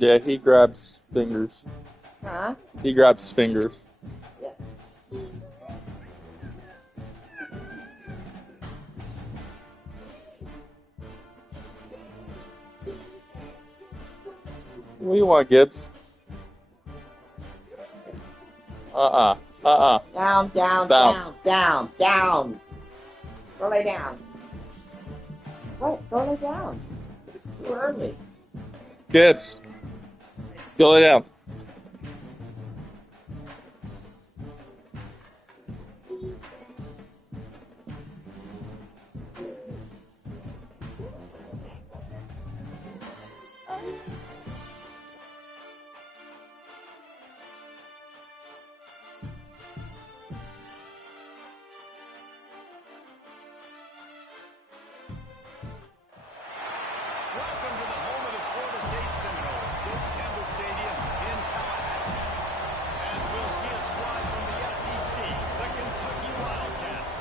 Yeah, he grabs fingers. Huh? He grabs fingers. Yeah. What do you want, Gibbs? Down, down. Go lay down. What? Go lay down. It's too early. Gibbs, go lay down. Welcome to the home of the Florida State Seminoles, Doak Campbell Stadium in Tallahassee. As we'll see a squad from the SEC, the Kentucky Wildcats,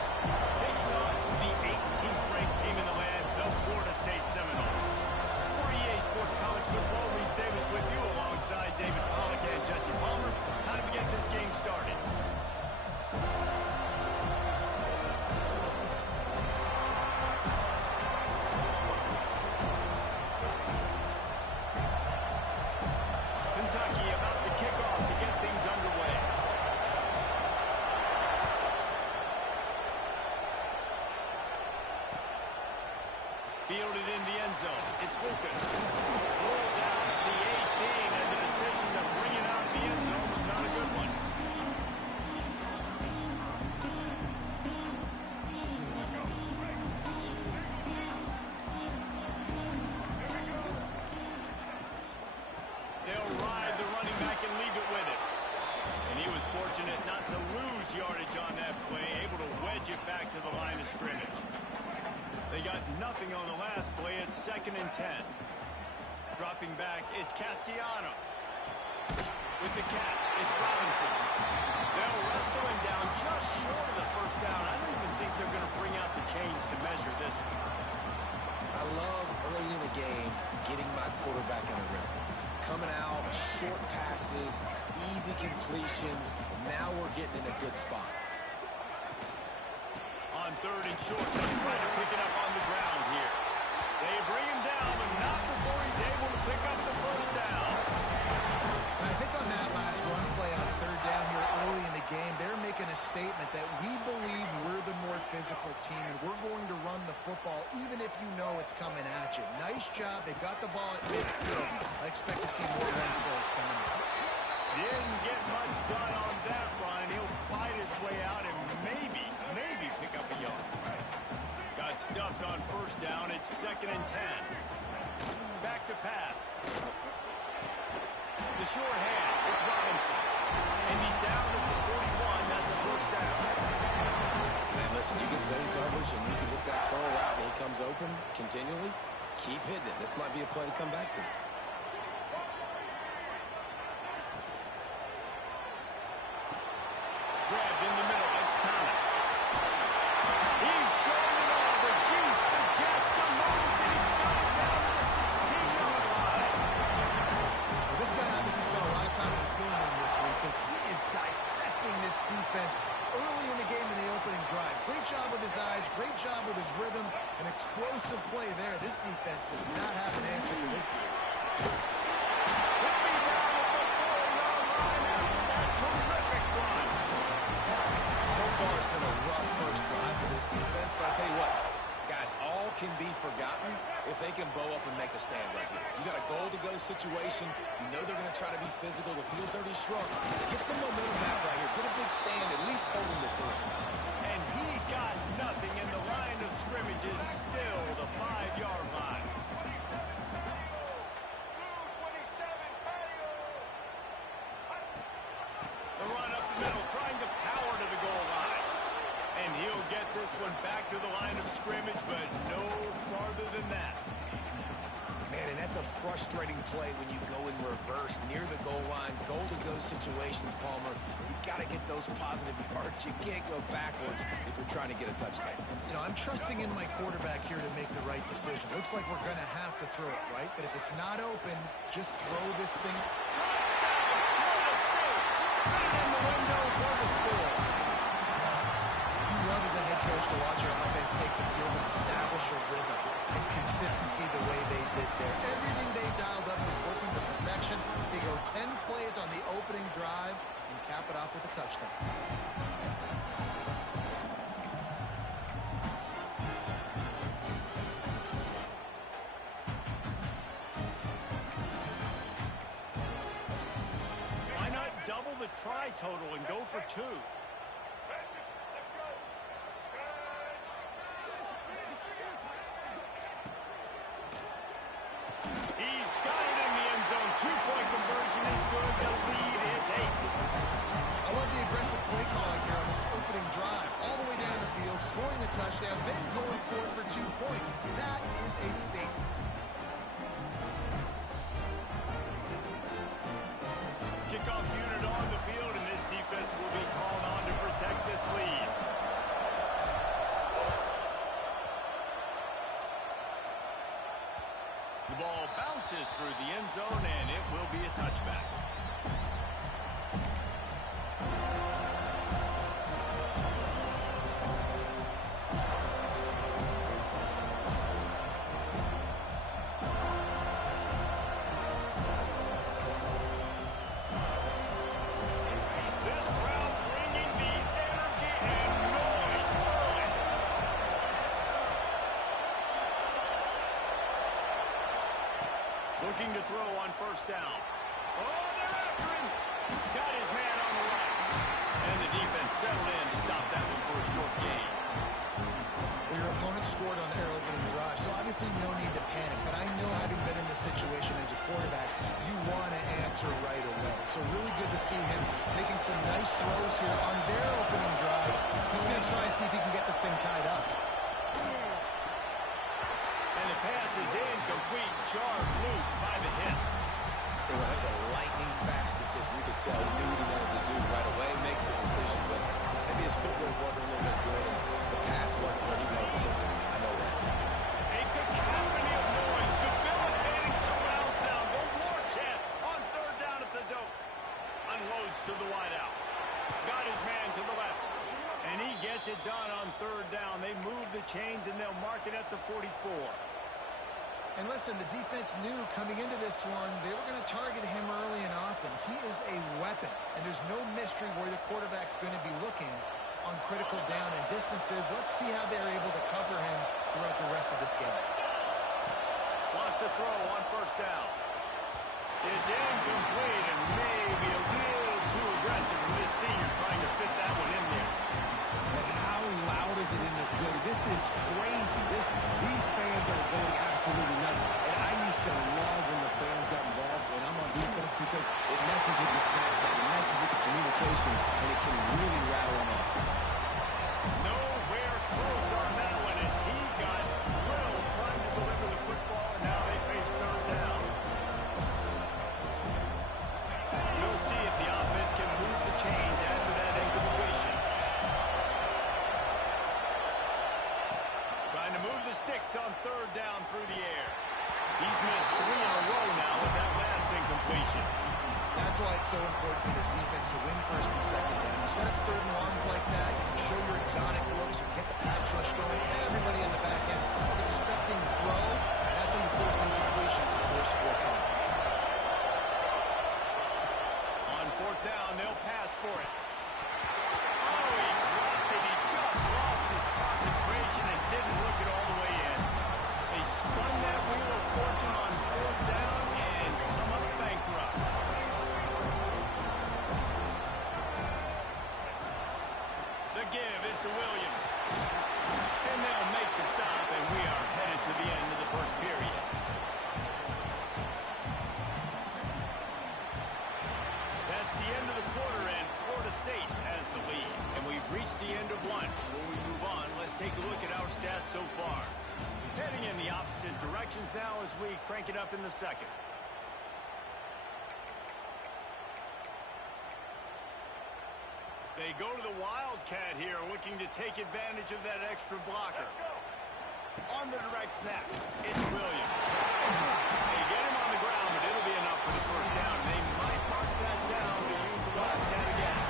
taking on the 18th ranked team in the land, the Florida State Seminoles. For EA Sports College Football, Reese Davis with you alongside David Pollack and Jesse Palmer. Time to get this game started. Kentucky about to kick off to get things underway. Fielded in the end zone. It's Lucas. Pulled down at the 18, and the decision to bring it out of the end zone was not a good one. They'll ride the running back and leave it with him. And he was fortunate not to lose yardage on that play, able to wedge it back to the line of scrimmage. They got nothing on the last play. It's 2nd and 10. Dropping back, it's Castellanos. With the catch, it's Robinson. They'll wrestle him down just short of the first down. I don't even think they're going to bring out the chains to measure this one. I love early in the game getting my quarterback in a rhythm. Coming out, short passes, easy completions. Now we're getting in a good spot. On 3rd and short, they'll try to pick it up on the ground here. They bring him down, but not before he's able to pick up the first down. I think on that last run play on 3rd down here early in the game, they're making a statement that we believe we're the more physical team and we're going to run the football even if you know it's coming at you. Nice job. They've got the ball at midfield. I expect to see more run plays coming up. Didn't get much done on that run. He'll fight his way out and maybe pick up a yard. Got stuffed on 1st down. It's 2nd and 10. Back to pass. The short hand. It's Robinson. And he's down at the 41. That's a 1st down. Man, listen, you get zone coverage and you can hit that curl route and he comes open continually. Keep hitting it. This might be a play to come back to. Grabbed in the middle. It's Thomas. He's showing it all. The juice, the jets, the moves, and he's got it down to the 16-yard line. Well, this guy obviously spent a lot of time in the film room this week because he is dissecting this defense early in the game in the opening drive. Great job with his eyes, great job with his rhythm, an explosive play there. This defense does not have an answer for this game. He'll be down at the 4-yard line after that terrific run. So far, it's been a rough first drive for this defense, but I tell you what, guys, all can be forgotten if they can bow up and make a stand right here. You got a goal-to-go situation. You know they're going to try to be physical. The field's already shrunk. Get some momentum out right here. Get a big stand, at least hold them to 3. And he got nothing, and the line of scrimmage is still the 5-yard line. The run up the middle, trying to power to the goal line. And he'll get this one back to the line of scrimmage, but no farther than that. Man, and that's a frustrating play when you go in reverse near the goal line. Goal-to-go situations, Palmer. You got to get those positive yards. You can't go backwards if you're trying to get a touchdown. You know, I'm trusting in my quarterback here to make the right decision. Looks like we're going to have to throw it, right? But if it's not open, just throw this thing. Put it in the window for the score. You love as a head coach to watch your offense take the field and establish a rhythm and consistency the way they did there. Everything they dialed up was working to perfection. They go 10 plays on the opening drive and cap it off with a touchdown. Why not double the try total and go for 2? He's got it in the end zone. 2-point conversion is good. The lead is 8. I love the aggressive play calling here on this opening drive. All the way down the field, scoring a touchdown, then going for it for 2 points. That is a statement. Kickoff unit on the field, and this defense will be called on to protect this lead. The ball bounces through the end zone, and it will be a touchback. This crowd bringing the energy and noise early. Looking to throw on first down. Oh, they're after him. Got his man on the right. And the defense settled in to stop that one for a short gain. Well, your opponent scored on their opening drive, so obviously no need to panic. But I know, having been in this situation as a quarterback, you want to answer right away. So really good to see him making some nice throws here on their opening drive. He's going to try and see if he can get this thing tied up. And the pass is incomplete, jarred loose by the hit. So that was a lightning-fast decision. You could tell he knew what he wanted to do right away, makes the decision, but maybe his footwork wasn't a little bit good, and the pass wasn't where he wanted to look at. I know that. A cacophony of noise, debilitating surround sound. The war chant on third down at the dope. Unloads to the wideout. Got his man to the left. And he gets it done on third down. They move the chains, and they'll mark it at the 44. And listen, the defense knew coming into this one, they were going to target him early and often. He is a weapon, and there's no mystery where the quarterback's going to be looking on critical down and distances. Let's see how they're able to cover him throughout the rest of this game. Lost a throw on first down. It's incomplete and maybe a little too aggressive from this senior trying to fit that one in there. But how loud is it in this building? This is crazy. These fans are going absolutely nuts. And I used to love when the fans got involved when I'm on defense because it messes with the snap count, it messes with the communication, and it can really rattle an offense. Nowhere close on that one as he got drilled trying to deliver the football, and now they face third down. We'll see if the offense can move the chains after that incompletion. Trying to move the sticks on third down through the air. He's missed 3 in a row now with that last incompletion. That's why it's so important for this defense to win first and second down. You set up third and longs like that, you can show your exotic looks, you can get the pass rush going, everybody on the back end expecting throw. That's how you force incompletions and force 4 points. On fourth down, they'll pass for it. Oh, he dropped it. He just lost his concentration and didn't look it all the way in. They spun that wheel of fortune on fourth down and come up bankrupt. The give is to Williams. And they'll make the stop, and we are headed to the end of the first period. That's the end of the quarter, and Florida State has the lead. And we've reached the end of one. Before we move on, let's take a look at our stats so far. Heading in the opposite directions now as we crank it up in the second. They go to the Wildcat here, looking to take advantage of that extra blocker. On the direct snap, it's Williams. They get him on the ground, but it'll be enough for the first down. They might mark that down to use the Wildcat again.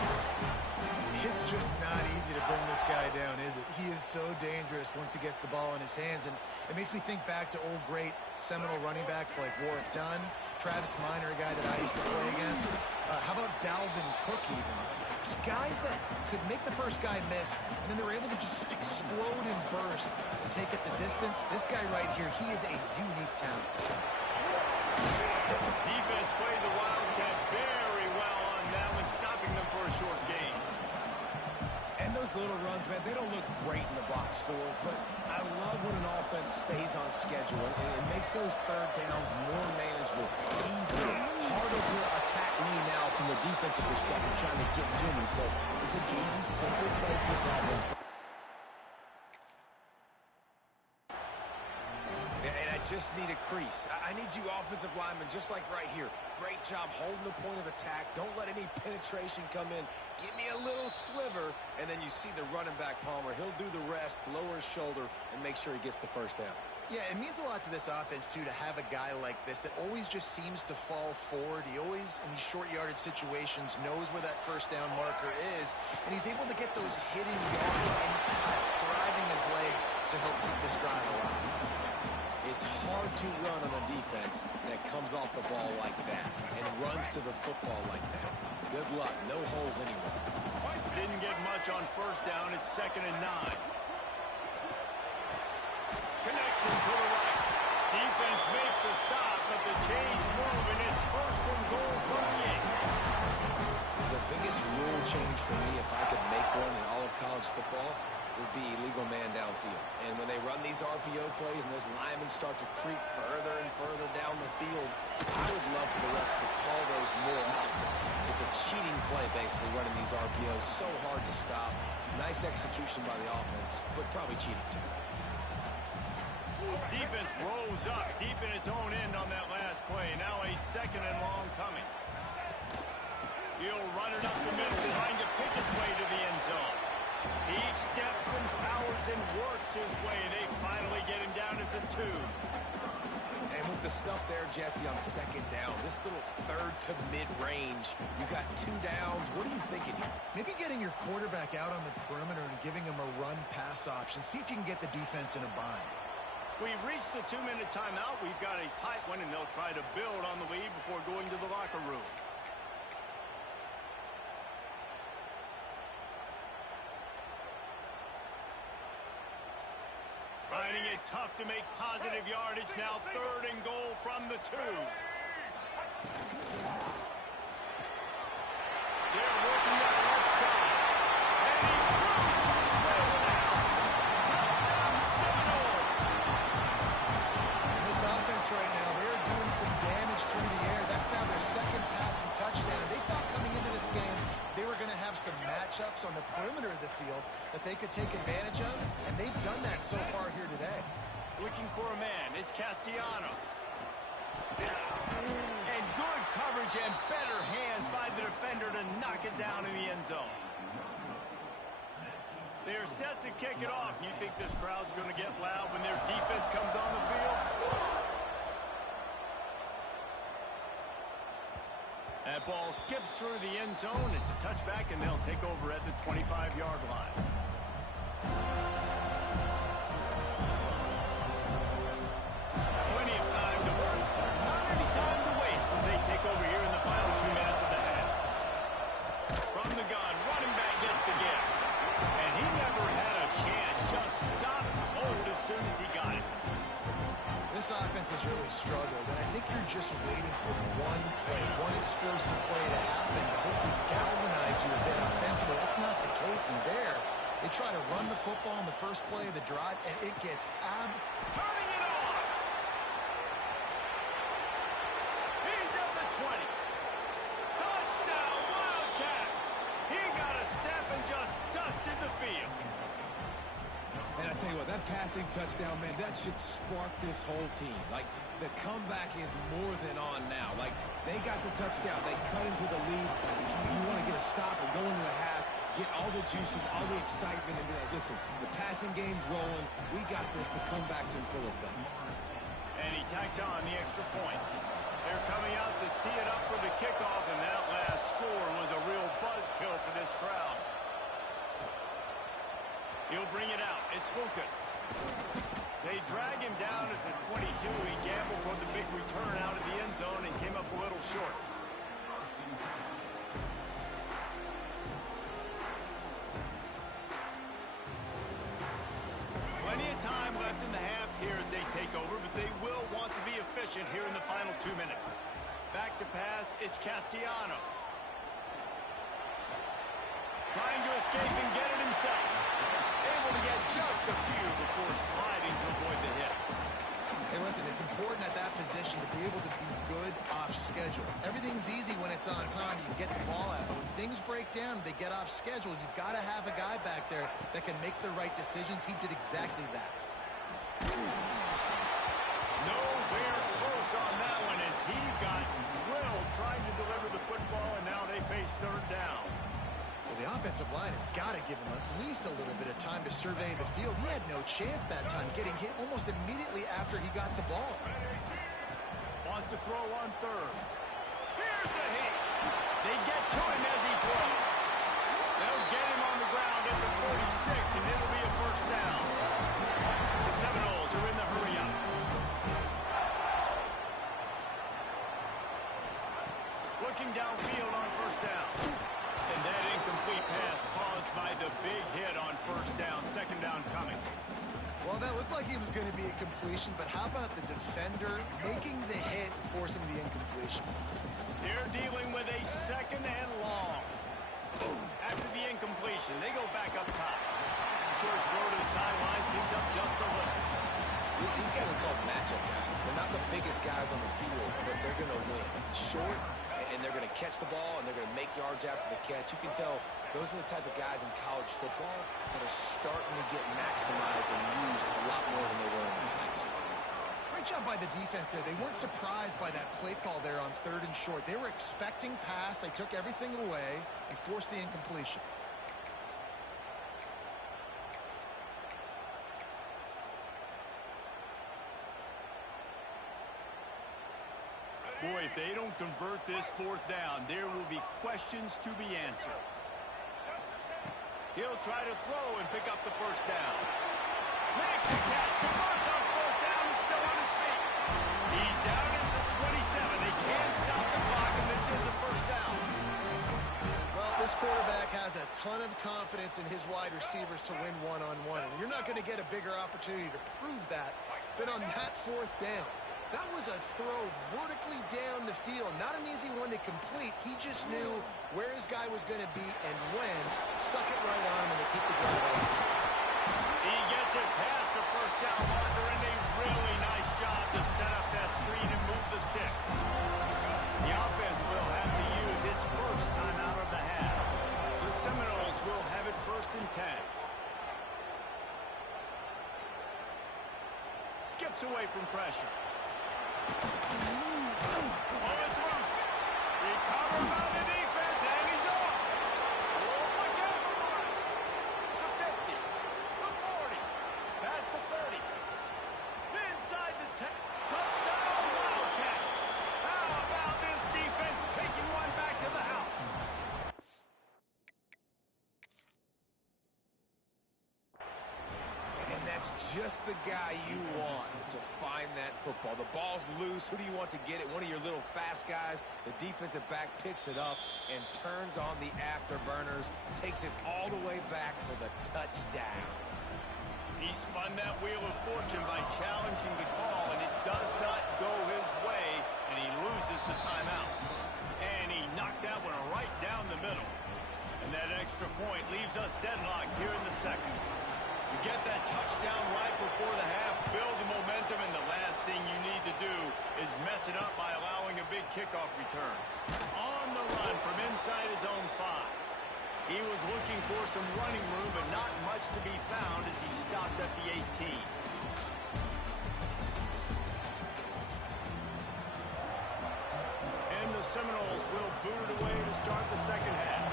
It's just not easy to bring this guy down, is it? He is so dangerous once he gets the ball in his hands, and it makes me think back to old great seminal running backs like Warwick Dunn, Travis Minor, a guy that I used to play against. How about Dalvin Cook even? Just guys that could make the first guy miss, and then they were able to just explode and burst and take it the distance. This guy right here, he is a unique talent. Defense played the Wildcat very well on that one, stopping them for a short gain. And those little runs, man, they don't look great in the box score, but I love when an offense stays on schedule, and it makes those third downs more manageable, easier, harder to attack me now from the defensive perspective, trying to get to me. So it's an easy, simple play for this offense. And I just need a crease. I need you offensive linemen, just like right here. Great job holding the point of attack. Don't let any penetration come in. Give me a little sliver, and then you see the running back, Palmer. He'll do the rest, lower his shoulder, and make sure he gets the first down. Yeah, it means a lot to this offense, too, to have a guy like this that always just seems to fall forward. He always, in these short yardage situations, knows where that first down marker is, and he's able to get those hidden yards and cuts, driving his legs to help keep this drive alive. It's hard to run on a defense that comes off the ball like that and runs to the football like that. Good luck. No holes anywhere. Didn't get much on first down. It's 2nd and 9. Connection to the right. Defense makes a stop, but the chains move, and it's 1st and goal from the 8. The biggest rule change for me, if I could make one in all of college football, would be illegal man downfield. And when they run these RPO plays and those linemen start to creep further and further down the field, I would love for the refs to call those more often. It's a cheating play, basically, running these RPOs. So hard to stop. Nice execution by the offense, but probably cheating too. Defense rose up deep in its own end on that last play. Now a 2nd and long coming. He'll run it up the middle, trying to pick its way to the end zone. He steps and powers and works his way. They finally get him down at the 2. And with the stuff there, Jesse, on 2nd down, this little third to mid-range, you got 2 downs. What are you thinking here? Maybe getting your quarterback out on the perimeter and giving him a run-pass option. See if you can get the defense in a bind. We've reached the 2-minute timeout. We've got a tight one, and they'll try to build on the lead before going to the locker room. Finding it tough to make positive yardage. Now 3rd and goal from the 2. They're working that left side. And he cruises his way to the house. Touchdown, Seminole. And this offense right now, they're doing some damage through the air. That's now their 2nd passing touchdown. They thought coming into this game they were going to have some matchups on the perimeter of the field that they could take advantage of, and they've done that so far here today. Looking for a man. It's Castellanos. And good coverage and better hands by the defender to knock it down in the end zone. They're set to kick it off. You think this crowd's going to get loud when their defense comes on the field? That ball skips through the end zone. It's a touchback, and they'll take over at the 25-yard line. Plenty of time to work. Not any time to waste as they take over here in the final 2 minutes of the half. From the gun, running back gets the gift. And he never had a chance. Just stopped cold as soon as he got it. This offense has really struggled, and I think you're just waiting for one play, one explosive play to happen to hopefully galvanize you a bit offensively. That's not the case in there. They try to run the football in the first play of the drive, and it gets turning it on! He's at the 20. Touchdown, Wildcats! He got a step and just dusted the field. And I tell you what, that passing touchdown, man, that should spark this whole team. Like, the comeback is more than on now. Like, they got the touchdown. They cut into the lead. You want to get a stop and go into the half, get all the juices, all the excitement, and be like, listen, the passing game's rolling. We got this. The comeback's in full effect. And he tacks on the extra point. They're coming out to tee it up for the kickoff, and that last score was a real buzzkill for this crowd. He'll bring it out. It's Lucas. They drag him down at the 22. He gambled for the big return out of the end zone and came up a little short. Plenty of time left in the half here as they take over, but they will want to be efficient here in the final 2 minutes. Back to pass, it's Castellanos. Trying to escape and get it himself. Able to get just a few before sliding to avoid the hits. Hey, listen, it's important at that position to be able to be good off schedule. Everything's easy when it's on time. You can get the ball out. But when things break down, they get off schedule. You've got to have a guy back there that can make the right decisions. He did exactly that. Nowhere close on that one as he got drilled trying to deliver the football, and now they face third down. Well, the offensive line has got to give him at least a little bit of time to survey the field. He had no chance that time, getting hit almost immediately after he got the ball. Wants to throw on third. Here's a hit. They get to him as he throws. They'll get him on the ground at the 46, and it'll be a first down. The Seminoles are in the hurry-up. Looking downfield on first down. And that incomplete pass caused by the big hit on first down. Second down coming. Well, that looked like he was going to be a completion, but how about the defender making the hit and forcing the incompletion? They're dealing with a second and long. After the incompletion, they go back up top. Short throw to the sideline, picks up just a little. These guys are called matchup guys. They're not the biggest guys on the field, but they're going to win. Short, and they're going to catch the ball, and they're going to make yards after the catch. You can tell those are the type of guys in college football that are starting to get maximized and used a lot more than they were in the past. Great job by the defense there. They weren't surprised by that play call there on third and short. They were expecting pass. They took everything away and forced the incompletion. Boy, if they don't convert this fourth down, there will be questions to be answered. He'll try to throw and pick up the first down. Makes the catch, converts on fourth down, is still on his feet. He's down at the 27. They can't stop the clock, and this is a first down. Well, this quarterback has a ton of confidence in his wide receivers to win one-on-one, and you're not going to get a bigger opportunity to prove that than on that fourth down. That was a throw vertically down the field. Not an easy one to complete. He just knew where his guy was going to be and when. Stuck it right on him, and they keep the drive alive. He gets it past the first down marker, and a really nice job to set up that screen and move the sticks. The offense will have to use its first time out of the half. The Seminoles will have it first and 10. Skips away from pressure. Oh, it's loose. Recovered by the defense, and he's off. Oh, look out the line. The 50, the 40, past the 30, inside the 10. Touchdown, Wildcats. How about this defense taking one back to the house? And that's just the guy you want to find that football. The ball's loose. Who do you want to get it? One of your little fast guys. The defensive back picks it up and turns on the afterburners, takes it all the way back for the touchdown. He spun that wheel of fortune by challenging the call, and it does not go his way, and he loses the timeout. And he knocked that one right down the middle. And that extra point leaves us deadlocked here in the second. You get that touchdown right before the half, build the momentum, and the last thing you need to do is mess it up by allowing a big kickoff return. On the run from inside his own 5. He was looking for some running room, but not much to be found as he stopped at the 18. And the Seminoles will boot it away to start the second half.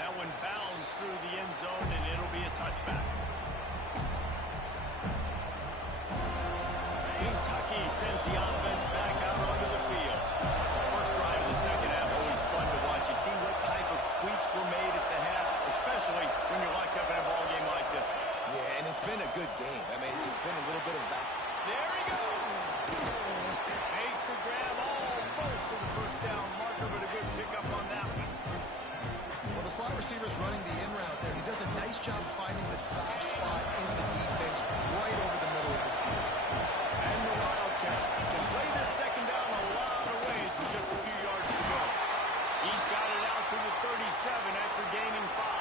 That one bounds through the end zone, and it'll be a touchback. Kentucky sends the offense back out onto the field. First drive of the second half, always fun to watch. You see what type of tweaks were made at the half, especially when you're locked up in a ball game like this. Yeah, and it's been a good game. I mean, it's been a little bit of back. There he goes. Makes the grab almost to the first down marker, but a good pickup on that one. Well, the slot receiver's running the in route there. He does a nice job finding the soft spot in the defense right over the middle of the field. And the Wildcats can play this second down a lot of ways with just a few yards to go. He's got it out to the 37 after gaining 5.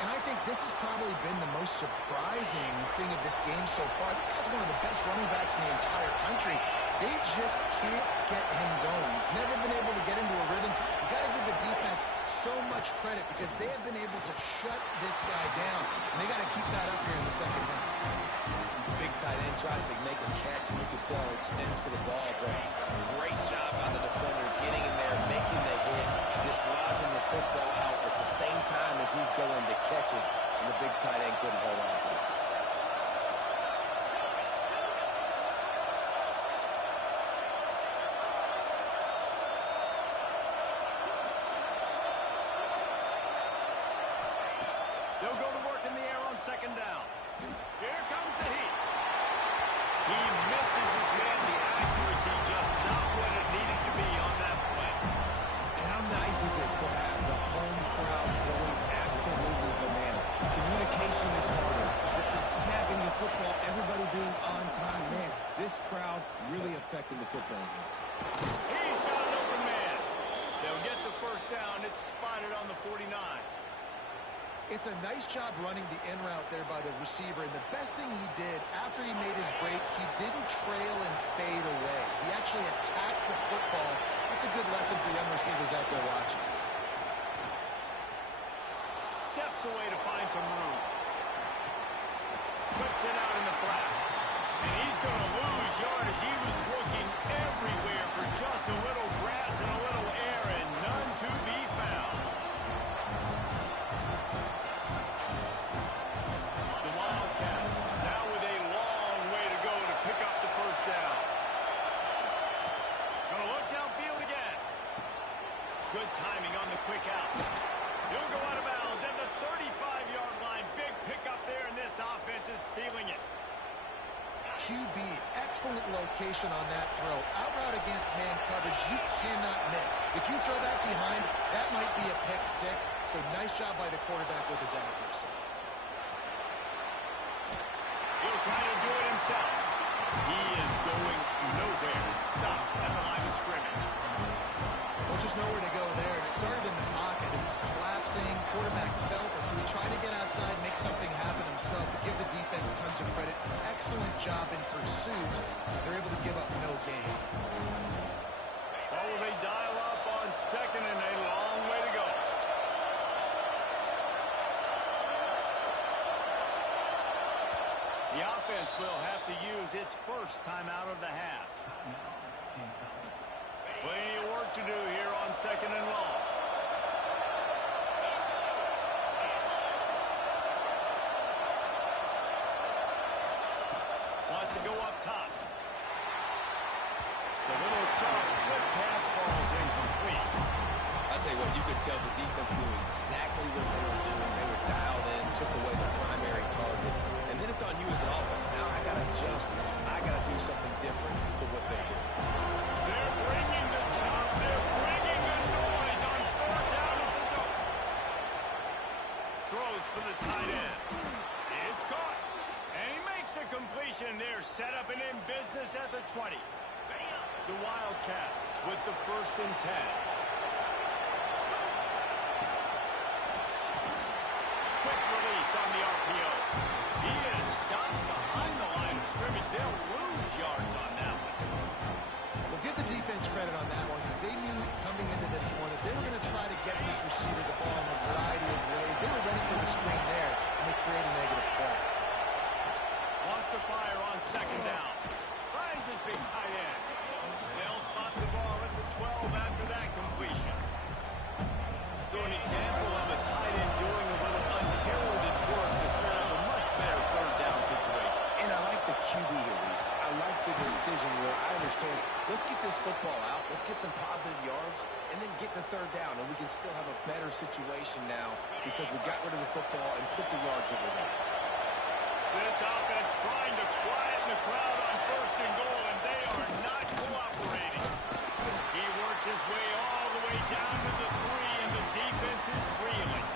And I think this has probably been the most surprising thing of this game so far. This guy's one of the best running backs in the entire country. They just can't get him going. He's never been able to get into a rhythm. You got to give the defense so much credit because they have been able to shut this guy down. And they got to keep that up here in the second half. Big tight end tries to make a catch, and you can tell it extends for the ball, but great job on the defender getting in there, making the hit, dislodging the football out at the same time as he's going to catch it, and the big tight end couldn't hold on to it. They'll go to work in the air on second down. Here comes the heat. He misses his man. The accuracy just not what it needed to be on that play. And how nice is it to have the home crowd going absolutely bananas? Communication is harder. The snapping the football, everybody being on time. Man, this crowd really affecting the football game. He's got an open man. They'll get the first down. It's spotted on the 49. It's a nice job running the in route there by the receiver. And the best thing he did after he made his break, he didn't trail and fade away. He actually attacked the football. That's a good lesson for young receivers out there watching. Steps away to find some room. Puts it out in the flat. And he's going to lose yardage. He was looking everywhere for just a little grass and a little air, and none to be found. The Wildcats now with a long way to go to pick up the first down. Going to look downfield again. Good timing on the quick out. He'll go out of bounds at the 35-yard line. Big pickup there, and this offense is feeling it. QB, excellent location on that throw. Out route against man coverage, you cannot miss. If you throw that behind, that might be a pick six. So nice job by the quarterback with his accuracy. He'll try to do it himself. He is going nowhere. Stop at the line of scrimmage. Well, just nowhere to go there. And it started in the pocket. It was collapsing. Quarterback felt it, so he tried to get outside, make something happen himself, but give the defense tons of credit. Excellent job in pursuit. They're able to give up no gain. Oh, they dial up on second, and a long way to go. The offense will have to use its first timeout of the half. Plenty of work to do here on second and long. Wants to go up top. The little soft flip pass falls incomplete. I'll tell you what, you could tell the defense knew exactly what they were doing. They were dialed in, took away the primary target. And then it's on you as an offense. Now I got to adjust. I got to do something different to what they're doing. They're bringing the chop. They're bringing the noise on fourth down at the dope. Throws for the tight end. It's caught. And he makes a completion. They're set up and in business at the 20. The Wildcats with the 1st and 10. Quick release on the RPO. He is stopped behind the line of scrimmage. They'll lose yards on that one. Well, So an example of a tight end doing a little unheralded work to set up a much better third down situation. And I like the QB here, Reese. I like the decision where I understand, let's get this football out, let's get some positive yards, and then get to third down, and we can still have a better situation now because we got rid of the football and took the yards that were there. This offense trying to quieten the crowd on first and goal, and they are not cooperating. He works his way all the way down to the 3, and the defense is reeling.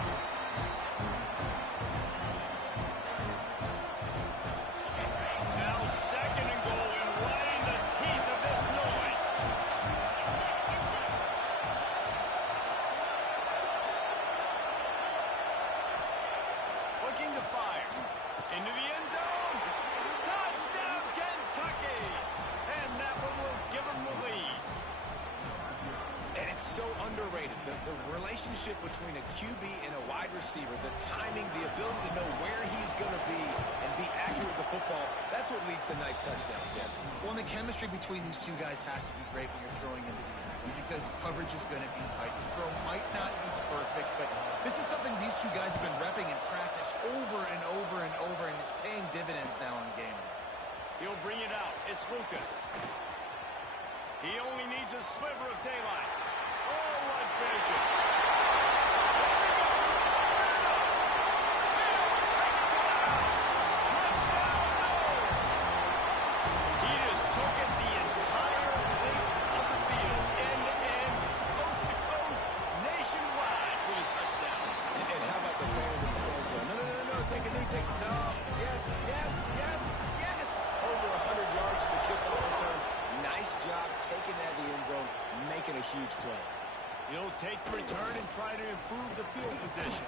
Now second and goal, and right in the teeth of this noise. Looking to fire. Into the end zone. Touchdown, Kentucky. And that one will give them the lead. And it's so underrated. The relationship between a QB and a wide receiver, the timing, the ability to know where he's going to be and be accurate with the football, that's what leads to nice touchdowns, Jesse. Well, and the chemistry between these two guys has to be great when you're throwing into the end zone because coverage is going to be tight. The throw might not be perfect, but this is something these two guys have been repping in practice over and over and over, and it's paying dividends now in game. He'll bring it out. It's Lucas. He only needs a sliver of daylight. Oh, what vision. There we go. Take it to the house. Touchdown, no. He just took it the entire length of the field, end-to-end, coast-to-coast, nationwide for the touchdown. And how about the fans in the stands going, no, take a knee, no, yes, over 100 yards to the kickoff return. Nice job taking that in the end zone, making a huge play. He'll take the return and try to improve the field position.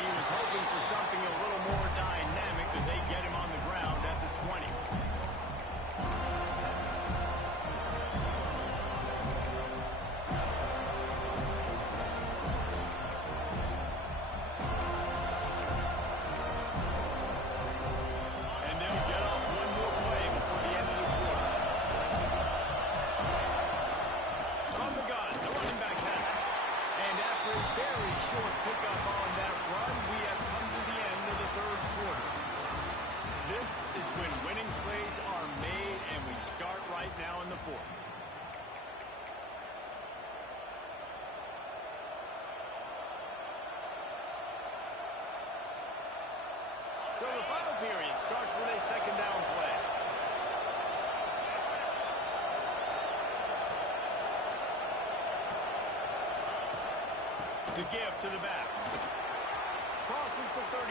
He was hoping for something a little more dynamic as they get him on the ground at the 20. So the final period starts with a second down play. The give to the back. Crosses the 35.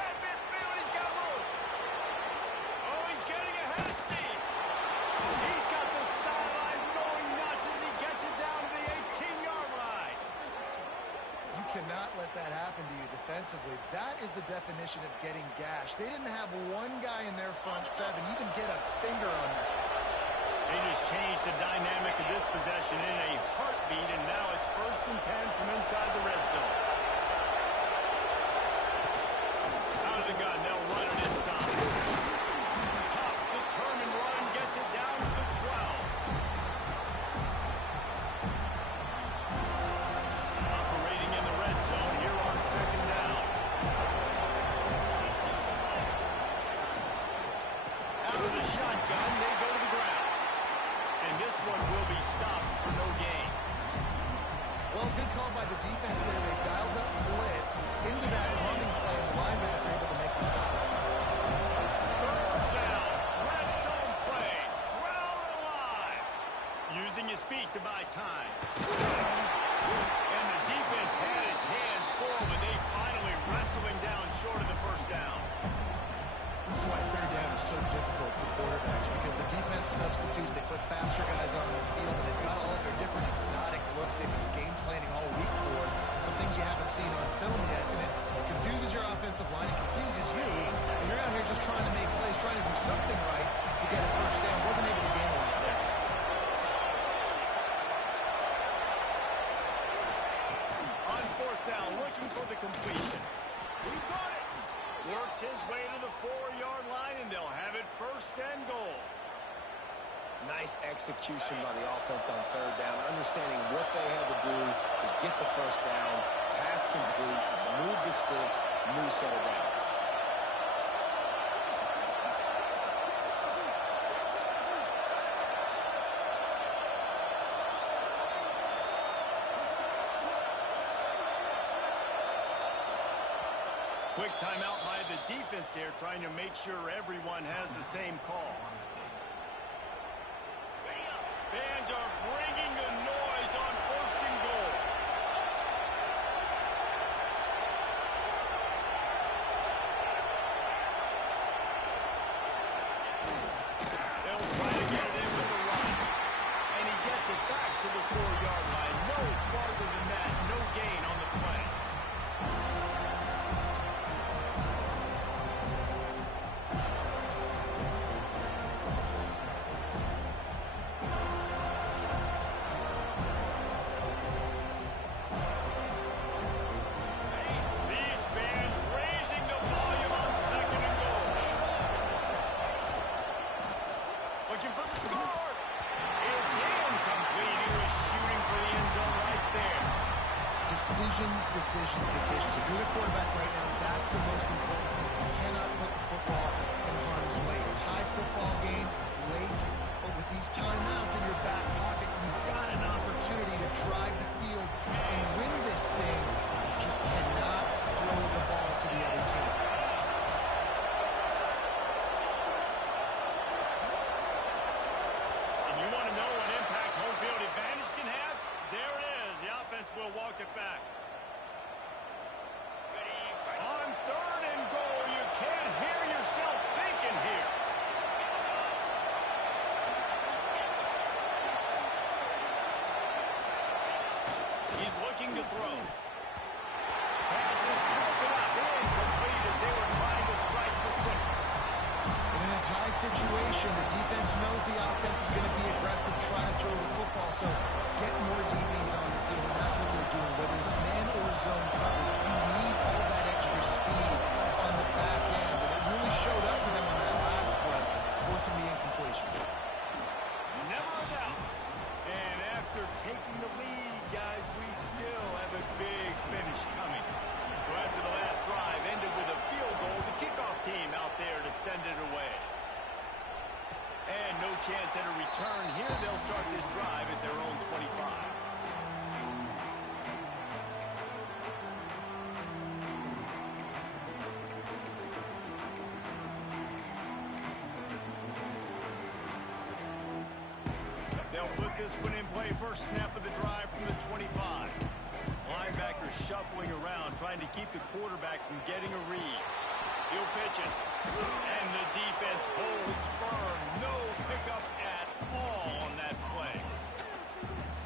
At midfield, he's got room. Oh, he's getting ahead of steam. He's got the sideline going nuts as he gets it down to the 18-yard line. You cannot let that happen to you defensively. That is the definition of getting gashed. They didn't have one guy in their front seven even get a finger on that. They just changed the dynamic of this possession in a heartbeat, and now it's 1st and 10 from inside the red zone. Out of the gun, they'll run it inside. Tough, determined run, gets it down to the 12. Operating in the red zone here on second down. Out of the shotgun, they go to the ground. And this one will be stopped for no gain. Well, good call by the defense there. They dialed up blitz into that running play, and the linebacker able to make the stop. Third down, red zone play, ground alive. Using his feet to buy time. And the defense had his hands full, but they finally wrestle him down short of the first down. This is why third down is so difficult for quarterbacks, because the defense substitutes. They put faster guys on the field, and they've got all of their different exotic looks they've been game planning all week for. Some things you haven't seen on film yet, and it confuses your offensive line. It confuses you, and you're out here just trying to make plays, trying to do something right to get a first down. Wasn't able to gain one there. On fourth down, looking for the completion. He got it. Works his way to the 4-yard line, and they'll have it 1st and goal. Nice execution by the offense on third down, understanding what they had to do to get the first down, pass complete, move the sticks, new set of downs. Quick timeout by the defense there, trying to make sure everyone has the same call. Fans are bringing the noise on first and goal. They'll try to get it in with the run. And he gets it back to the 4-yard line. No farther than that. No gain on the play. These fans raising the volume on second and goal. Looking for the score. It's incomplete. He was shooting for the end zone right there. Decisions, decisions, decisions. If you're the quarterback right now, that's the most important thing. You cannot put the football in harm's way. Tie football game late, but with these timeouts in your back pocket, you've got an opportunity to drive the field and win this thing. You just cannot throw the ball to the other team. And you want to know what impact home field advantage can have? There it is. The offense will walk it back. On third and goal, you can't hear yourself thinking here. He's looking to throw. Pass is broken up. Incomplete as they were trying to strike for 6. In a tie situation, the defense knows the offense is going to be aggressive, try to throw the football, so get more DBs on the field, and that's what they're doing. Whether it's man or zone coverage, you need all that extra speed on the back end, and it really showed up for them on that last play, forcing the incompletion. Never a doubt. And after taking the lead, guys, we still have a big finish coming. So after the last drive ended with a field goal, the kickoff team out there to send it away. And no chance at a return here. They'll start this drive at their own 25. They'll put this one in play. First snap of the drive from the 25. Linebacker shuffling around, trying to keep the quarterback from getting a read. He'll pitch it. And the defense holds firm. No pickup at all on that play.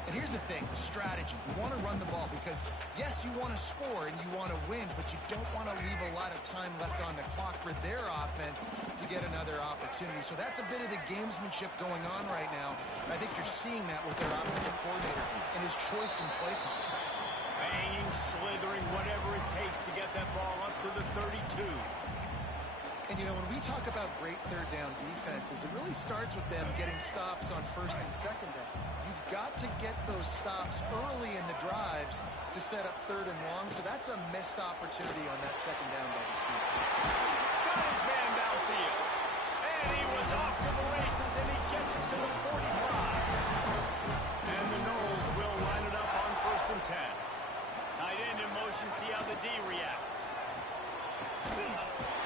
And here's the thing, the strategy. You want to run the ball because, yes, you want to score and you want to win, but you don't want to leave a lot of time left on the clock for their offense to get another opportunity. So that's a bit of the gamesmanship going on right now. And I think you're seeing that with their offensive coordinator and his choice in play call. Banging, slithering, whatever it takes to get that ball up to the 32. And, you know, when we talk about great third down defenses, it really starts with them getting stops on first and second down. You've got to get those stops early in the drives to set up third and long, so that's a missed opportunity on that second down by this defense. Got his man downfield. And he was off to the races, and he gets it to the 45. And the Knowles will line it up on first and 10. Tight end in motion, see how the D reacts.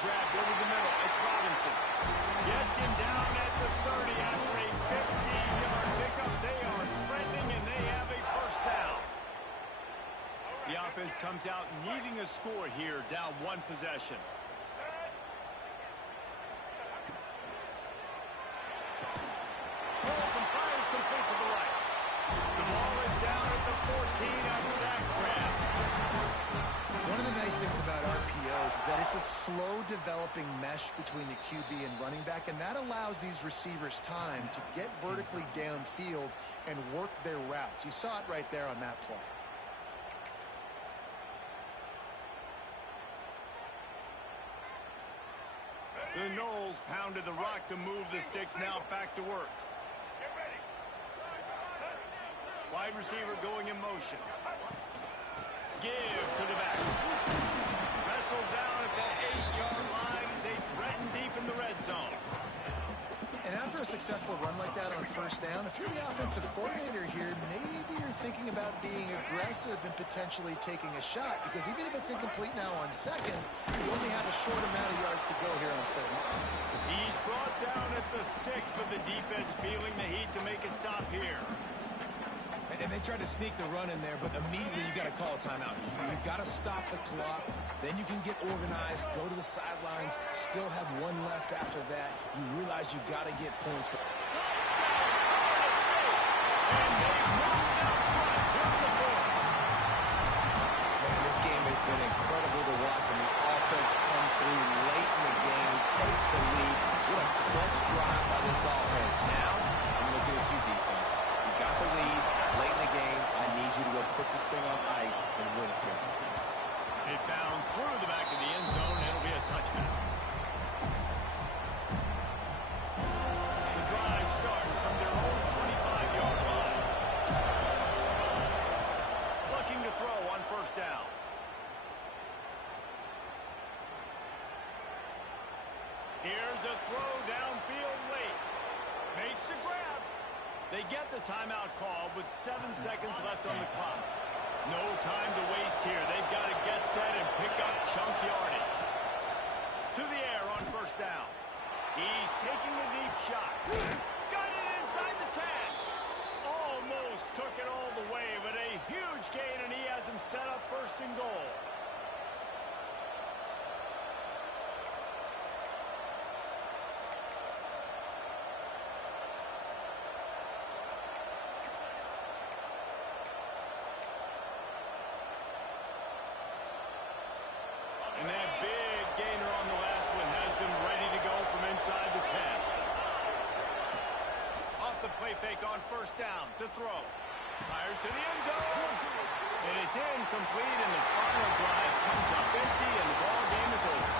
Grabbed over the middle. It's Robinson. Gets him down at the 30 after a 15-yard pickup. They are threatening, and they have a first down. The offense comes out needing a score here, down one possession. Holds and fires complete to the right. The ball is down at the 14 after that grab. One of the nice things about RPOs is that it's a slow developing mesh between the QB and running back, and that allows these receivers time to get vertically downfield and work their routes. You saw it right there on that play. The Knowles pounded the rock to move the sticks, now back to work. Wide receiver going in motion. Give to the back. Wrestled down at the 8-yard line as they threaten deep in the red zone. And after a successful run like that on first down, if you're the offensive coordinator here, maybe you're thinking about being aggressive and potentially taking a shot, because even if it's incomplete now on second, you only have a short amount of yards to go here on third. He's brought down at the 6, but the defense feeling the heat to make a stop here. And they tried to sneak the run in there, but immediately you got to call a timeout. You've got to stop the clock. Then you can get organized, go to the sidelines, still have one left after that. You realize you got to get points. And they moved out front here on the board. Man, this game has been incredible to watch, and the offense comes through late in the game, takes the lead. What a clutch drive by this offense. Now, I'm looking at you, defense. You got the lead late in the game. I need you to go put this thing on ice and win it for me. It bounds through the back of the end zone, and it'll be a touchback. The drive starts from their own 25-yard line. Looking to throw on first down. Here's a throw downfield late. Makes the grab. They get the timeout call with 7 seconds left on the clock. No time to waste here. They've got to get set and pick up chunk yardage. To the air on first down. He's taking a deep shot. Got it inside the 10. Almost took it all the way, but a huge gain, and he has him set up first and goal. And that big gainer on the last one has them ready to go from inside the 10. Off the play fake on first down to throw. Fires to the end zone. And it's incomplete, and the final drive comes up empty, and the ball game is over.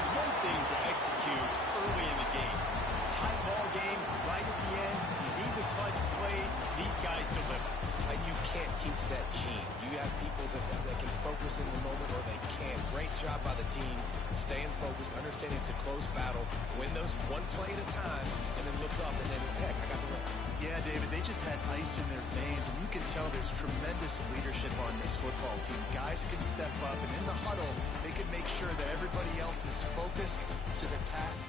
It's one thing to execute early in the game. Tight ball game, right at the end. You need the clutch plays. These guys deliver. And you can't teach that gene. You have people that can focus in the moment, or they can't. Great job by the team, staying focused, understanding it's a close battle, win those one play at a time, and then look up, and then, heck, I got the win. Yeah, David, they just had ice in their veins, and you can tell there's tremendous leadership on this football team. Guys can step up, and in the huddle, they can make sure that everybody else is focused to the task.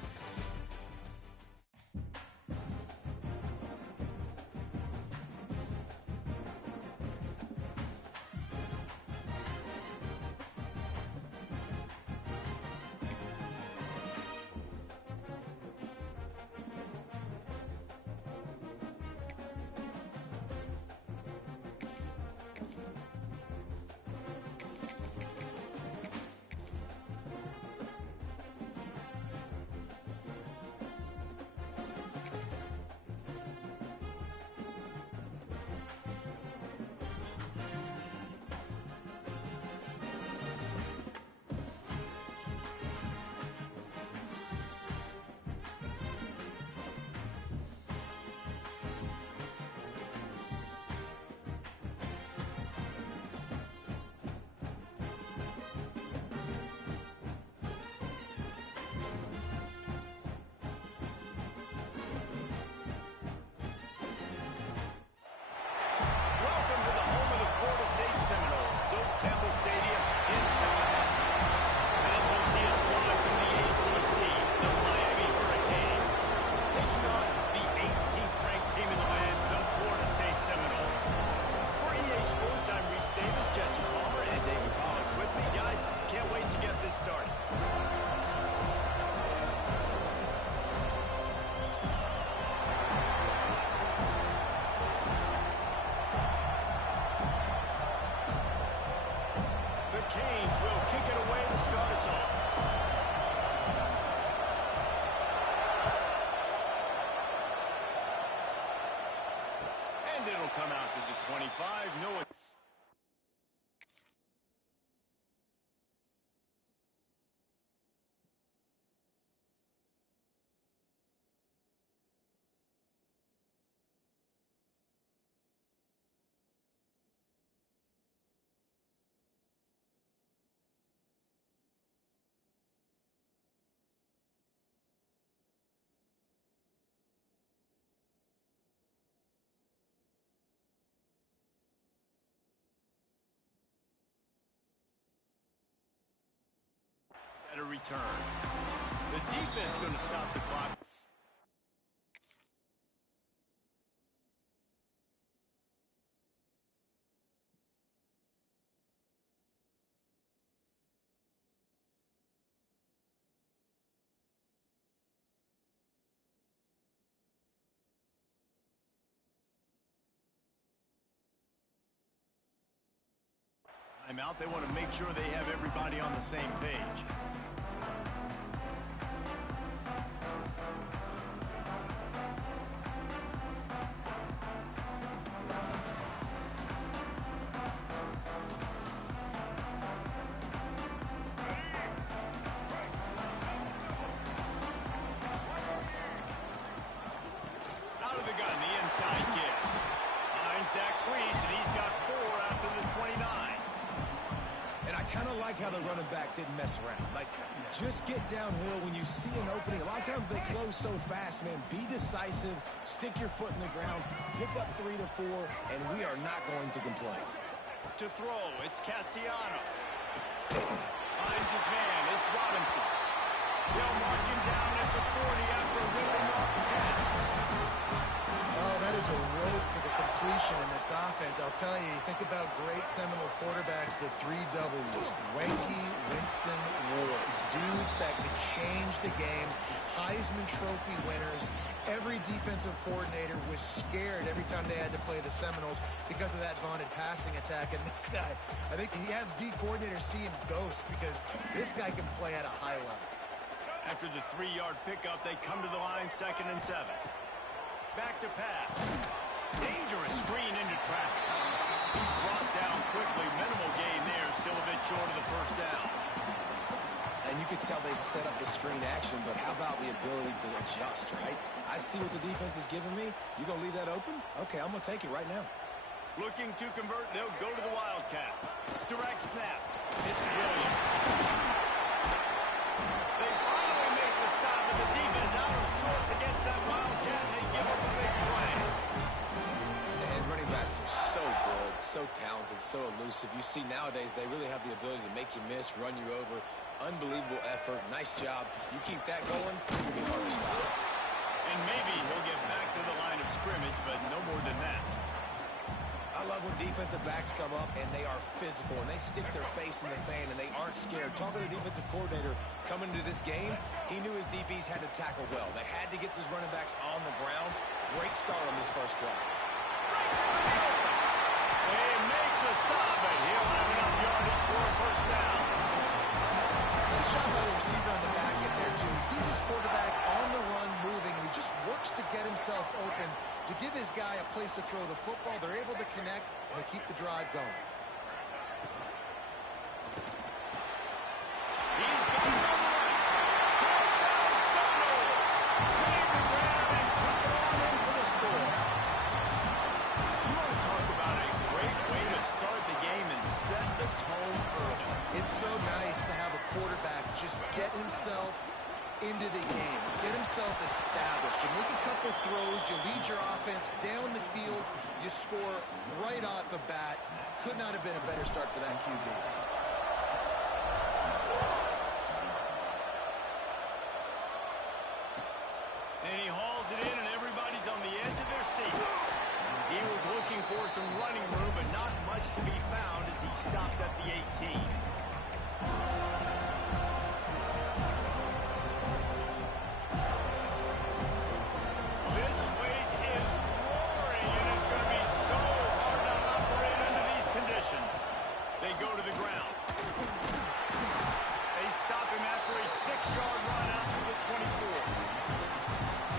Welcome to the home of the Florida State Seminoles, Doak Campbell Stadium in Tallahassee. As we'll see a squad from the ACC, the Miami Hurricanes, taking on the 18th ranked team in the land, the Florida State Seminoles. For EA Sports, I'm Reese Davis, Jesse Palmer, and David Pollack with me. Guys, can't wait to get this started. The Canes will kick it away to start us off. And it'll come out to the 25. No return. The defense going to stop the clock. Timeout. They want to make sure they have everybody on the same page. Out of the gun, the inside kick. Finds Zach Priest, and he's got 4 after the 29. And I kind of like how the running back didn't mess around. Like, just get downhill when you see an opening. A lot of times they close so fast, man. Be decisive, stick your foot in the ground, pick up 3 to 4, and we are not going to complain. To throw, it's Castellanos. Finds his man, it's Robinson. They'll mark him down at the 40 after ripping off 10. Oh, that is a rope for the completion in this offense. I'll tell you, think about great Seminole quarterbacks, the 3 W's. Wenke, Winston, Ward. Dudes that could change the game. Heisman Trophy winners. Every defensive coordinator was scared every time they had to play the Seminoles because of that vaunted passing attack. And this guy, I think he has D coordinators see him ghost because this guy can play at a high level. After the 3-yard pickup, they come to the line, 2nd and 7. Back to pass. Dangerous screen into traffic. He's brought down quickly. Minimal gain there. Still a bit short of the first down. And you could tell they set up the screen action, but how about the ability to adjust, right? I see what the defense is giving me. You going to leave that open? Okay, I'm going to take it right now. Looking to convert. They'll go to the Wildcat. Direct snap. It's Williams. They finally make the stop, and the defense out of sorts against that Wildcat, and they give up a big play. And running backs are so good, so talented, so elusive. You see nowadays they really have the ability to make you miss, run you over. Unbelievable effort. Nice job. You keep that going, you'll be hard to stop. And maybe he'll get back to the line of scrimmage, but no more than that. I love when defensive backs come up and they are physical and they stick their face in the fan and they aren't scared. Talking to the defensive coordinator coming into this game, he knew his DBs had to tackle well. They had to get these running backs on the ground. Great start on this first drive. They make the stop, but he'll have enough yardage for a first down. Nice job by the receiver on the back end there, too. He sees his quarterback on the run moving, and he just works to get himself open to give his guy a place to throw the football. They're able to connect, and they keep the drive going. He's going to the right. Throws down Seminole. Made the grab and took it on in for the score. You want to talk about a great way to start the game and set the tone early. It's so nice to have a quarterback just get himself into the game, get himself established. You make a couple throws, you lead your offense down the field, you score right off the bat. Could not have been a better start for that QB. And he hauls it in, and everybody's on the edge of their seats. He was looking for some running room, but not much to be found as he stopped at the 18. This place is roaring, and it's going to be so hard to operate under these conditions. They go to the ground. They stop him after a 6-yard run out to the 24.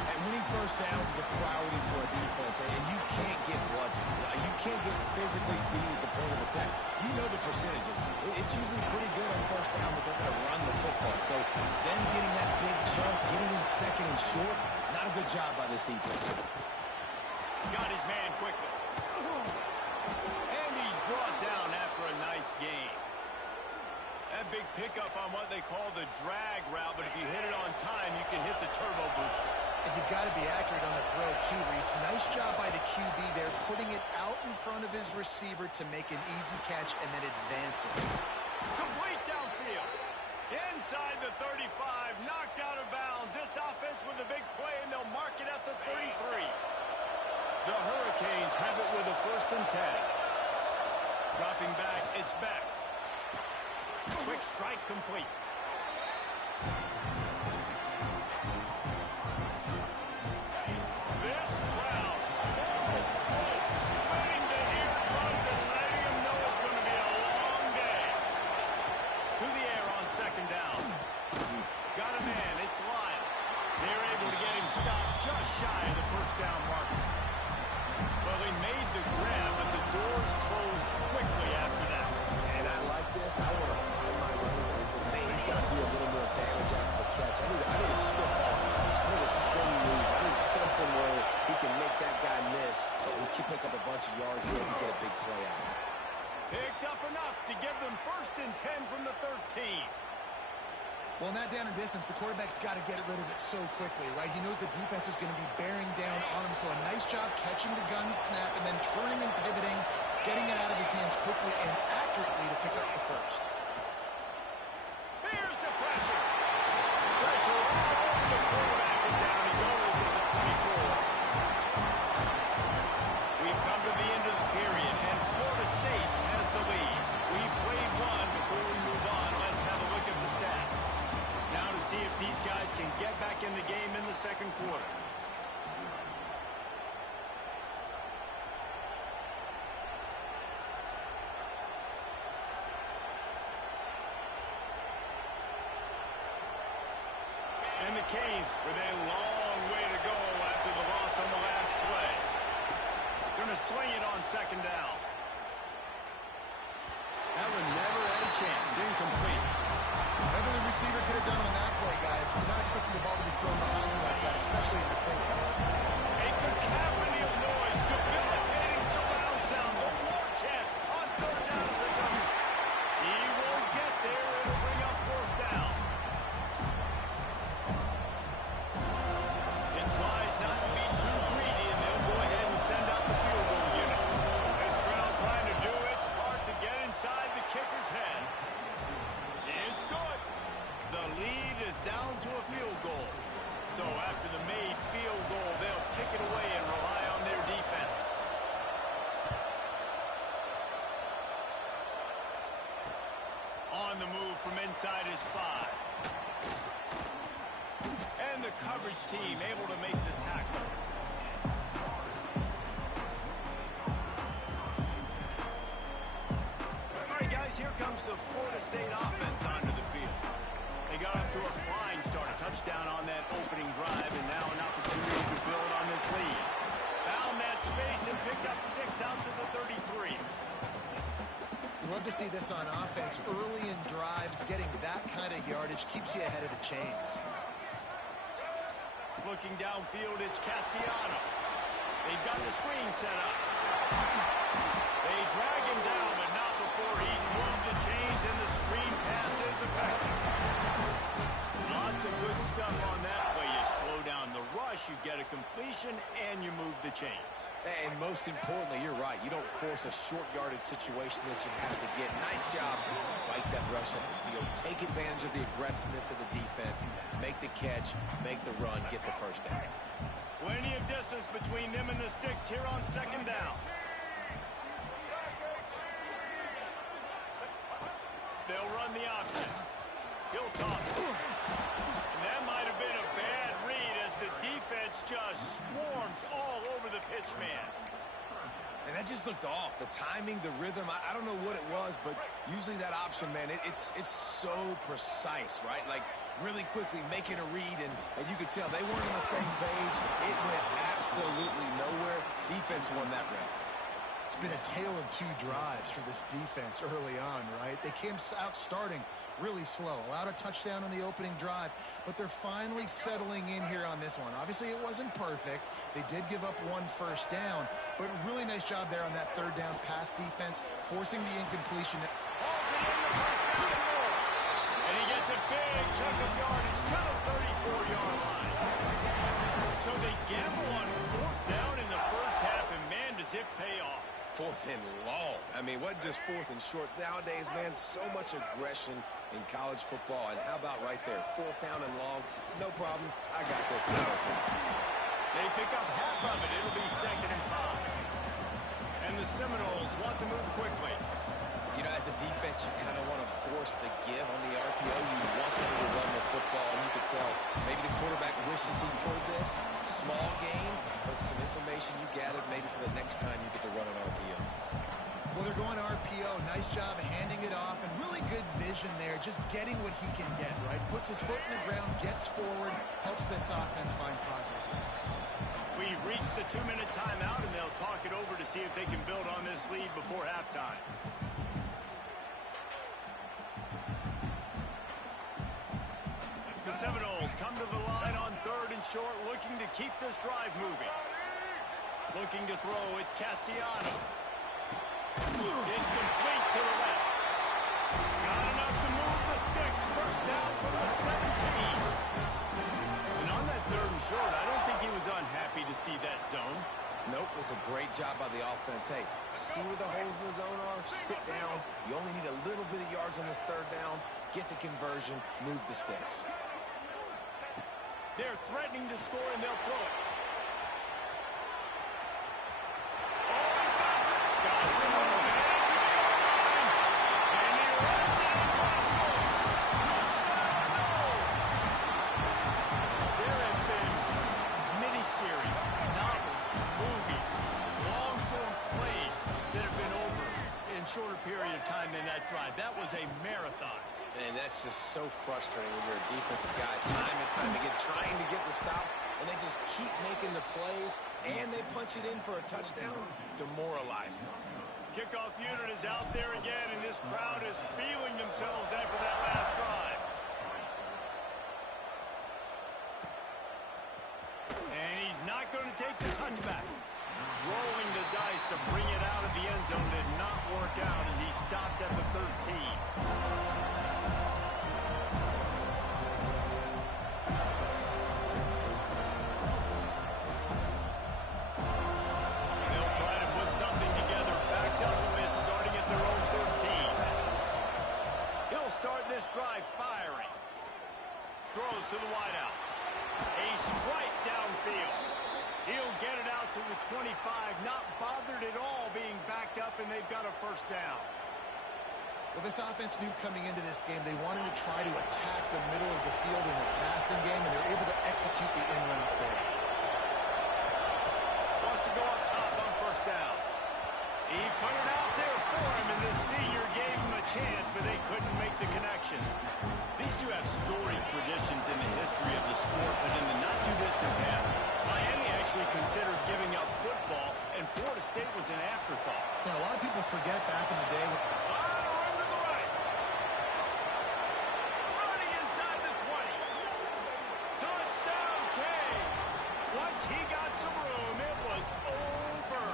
And winning first downs is a priority for a defense, and you can't get bludgeoned. You can't get physically beat at the point of attack. You know the percentages. It's usually pretty good on first down that they're going to run the football. So them getting that big jump, getting in second and short, not a good job by this defense. Got his man quickly. And he's brought down after a nice gain. That big pickup on what they call the drag route, but if you hit it on time, you can hit the turbo boosters. And you've got to be accurate on the throw, too, Reese. Nice job by the QB there, putting it out in front of his receiver to make an easy catch and then advance it. Complete downfield. Inside the 35, knocked out of bounds. This offense with a big play, and they'll mark it at the 33. The Hurricanes have it with a 1st and 10. Dropping back, it's Beck. Quick strike complete. This crowd, splitting the eardrums and letting them know it's going to be a long day. To the air on 2nd down. Got a man, it's Lyle. They're able to get him stopped just shy of the 1st down marker. Well, he made the grab, but the doors closed quickly after that. And I like this. I want to find my running back, but man, he's got to do a little more damage after the catch. I need a stiff arm. I need a spin move. I need something where he can make that guy miss and pick up a bunch of yards and maybe get a big play out of it. Picks up enough to give them 1st and 10 from the 13. Well, not down in distance, the quarterback's got to get rid of it so quickly, right? He knows the defense is going to be bearing down on him, so a nice job catching the gun snap and then turning and pivoting, getting it out of his hands quickly and accurately to pick up the 1st. Here's the pressure. Pressure all over the quarterback, and down he goes at the 24. We've come to the end of the period, and Florida State has the lead. We've played one before we move on. Let's have a look at the stats. Now to see if these guys can get back in the game in the 2nd quarter. And the Canes with a long way to go after the loss on the last play. Going to swing it on 2nd down. That one never had a chance. Incomplete. Whether the receiver could have done on that play, guys, you're not expecting the ball to be thrown behind you like that, especially in the cold. A cacophony of noise, debilitating surround sound, the war chant on 3rd down at the W. He won't get there. It'll bring up 4th down. It's wise not to be too greedy, and they'll go ahead and send out the field goal unit. This crowd trying to do its part to get inside the kicker's head. It's good. The lead is down to a field goal. So after the made field goal, they'll kick it away and rely on their defense. On the move from inside his 5. And the coverage team able to make the tackle. All right, guys, here comes the Florida State offense onto the field. They got off to a flying start, a touchdown on that opening drive, and now an opportunity to build on this lead. Found that space and picked up 6 out to the 33. You love to see this on offense. Early in drives, getting that kind of yardage keeps you ahead of the chains. Looking downfield, it's Castellanos. They've got the screen set up. They drag him down, but not before he's moved the chains, and the screen pass is effective. Lots of good stuff on that play. You slow down the rush, you get a completion, and you move the chains. And most importantly, you're right. You don't force a short yardage situation that you have to get. Nice job. Fight that rush up the field. Take advantage of the aggressiveness of the defense. Make the catch, make the run, get the 1st down. Plenty of distance between them and the sticks here on 2nd down. They'll run the option. He'll toss it. And that might have been a bad read as the defense just swarms all over the pitch man. And that just looked off. The timing, the rhythm, I don't know what it was, but usually that option, man, it's so precise, right? Like, really quickly making a read, and you could tell they weren't on the same page. It went absolutely nowhere. Defense won that round. It's been a tale of 2 drives for this defense early on, right? They came out starting really slow, allowed a touchdown on the opening drive, but they're finally settling in here on this one. Obviously, it wasn't perfect. They did give up 1 first down, but really nice job there on that 3rd down pass defense, forcing the incompletion. Hauls it in the 1st down and more. And he gets a big chunk of yardage to the 34-yard line. So they gamble on 4th down in the first half, and man, does it pay off. 4th and long. I mean, what just 4th and short? Nowadays, man, so much aggression in college football. And how about right there, 4th down and long? No problem. I got this. They pick up half of it. It'll be 2nd and 5. And the Seminoles want to move quickly. You know, as a defense, you kind of want to force the give on the RPO. You want them to run the football, and you can tell maybe the quarterback wishes he pulled this. Small gain, but some information you gathered maybe for the next time you get to run an RPO. Well, they're going RPO. Nice job handing it off, and really good vision there, just getting what he can get, right? Puts his foot in the ground, gets forward, helps this offense find positive points. We've reached the 2-minute timeout, and they'll talk it over to see if they can build on this lead before halftime. The Seminoles come to the line on 3rd and short, looking to keep this drive moving. Looking to throw, it's Castellanos. It's complete to the left. Got enough to move the sticks. First down from the 17. And on that 3rd and short, I don't think he was unhappy to see that zone. Nope, it was a great job by the offense. Hey, see where the holes in the zone are? Sit down. You only need a little bit of yards on this 3rd down. Get the conversion. Move the sticks. They're threatening to score, and they'll throw it. Oh, he's got it. Got it. And he runs it impossible. Touchdown, no. There have been miniseries, novels, movies, long-form plays that have been over in shorter period of time than that drive. That was a marathon. And that's just so frustrating when you're a defensive guy. Time and time again, trying to get the stops, and they just keep making the plays, and they punch it in for a touchdown. Demoralizing. Kickoff unit is out there again, and this crowd is feeling themselves after that last drive. And he's not going to take the touchback. Rolling the dice to bring it out of the end zone did not work out as he stopped at the 13. This drive firing. Throws to the wideout. A strike downfield. He'll get it out to the 25. Not bothered at all being backed up, and they've got a first down. Well, this offense knew coming into this game they wanted to try to attack the middle of the field in the passing game, and they're able to execute the in route there. Wants to go up top on first down. He put it out there for him, and the senior gave him a chance, but they couldn't make the connection. These two have storied traditions in the history of the sport, but in the not-too-distant past, Miami actually considered giving up football, and Florida State was an afterthought. Now, a lot of people forget back in the day when Run to the right. Running inside the 20. Touchdown, Canes. Once he got some room, it was over.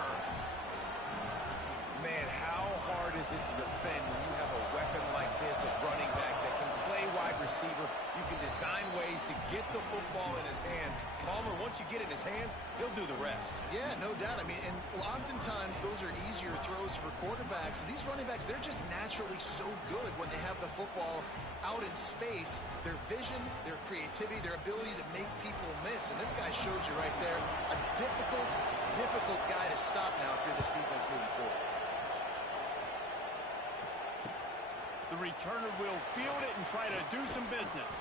Man, how hard is it to defend when you have a weapon like this at running back that can play wide receiver? You can design ways to get the football in his hand. Palmer, once you get it in his hands, he'll do the rest. Yeah, no doubt. I mean, and oftentimes those are easier throws for quarterbacks. And these running backs, they're just naturally so good when they have the football out in space. Their vision, their creativity, their ability to make people miss. And this guy shows you right there a difficult guy to stop now if you're this defense moving forward. The returner will field it and try to do some business.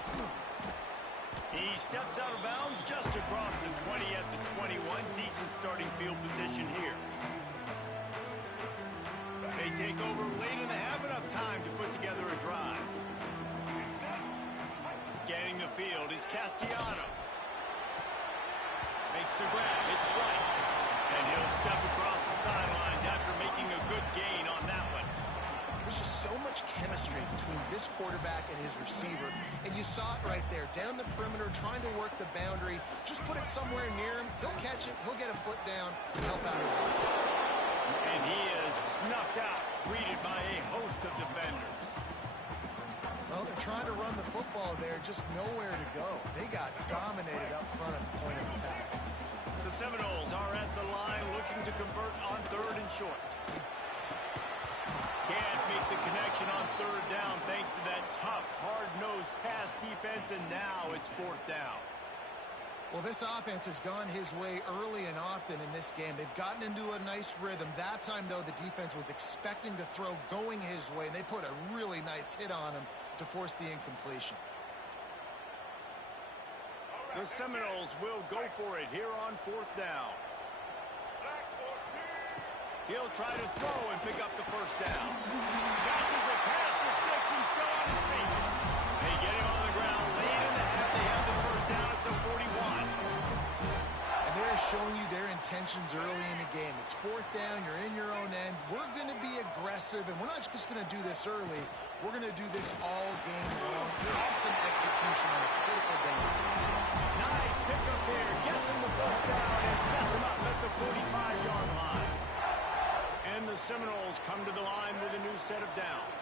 He steps out of bounds just across the 20 at the 21. Decent starting field position here. They take over late and have enough time to put together a drive. Scanning the field, it's Castellanos. Makes the grab, it's White. And he'll step across the sidelines after making a good gain on that one. There's just so much chemistry between this quarterback and his receiver. And you saw it right there, down the perimeter, trying to work the boundary. Just put it somewhere near him. He'll catch it. He'll get a foot down and help out his offense. And he is snuffed out, greeted by a host of defenders. Well, they're trying to run the football there, just nowhere to go. They got dominated up front at the point of attack. The Seminoles are at the line looking to convert on 3rd and short. separation on third down thanks to that tough, hard-nosed pass defense, and now it's fourth down. Well, this offense has gone his way early and often in this game. They've gotten into a nice rhythm. That time, though, the defense was expecting to throw going his way, and they put a really nice hit on him to force the incompletion. The Seminoles will go for it here on fourth down. He'll try to throw and pick up the first down. Catches it past the sticks and still on his feet. They get him on the ground late in the half. They have the first down at the 41. And they're showing you their intentions early in the game. It's fourth down. You're in your own end. We're going to be aggressive, and we're not just going to do this early. We're going to do this all game long. Awesome execution on a critical down. Nice pickup there. Gets him the first down and sets him up at the 45-yard line. And the Seminoles come to the line with a new set of downs.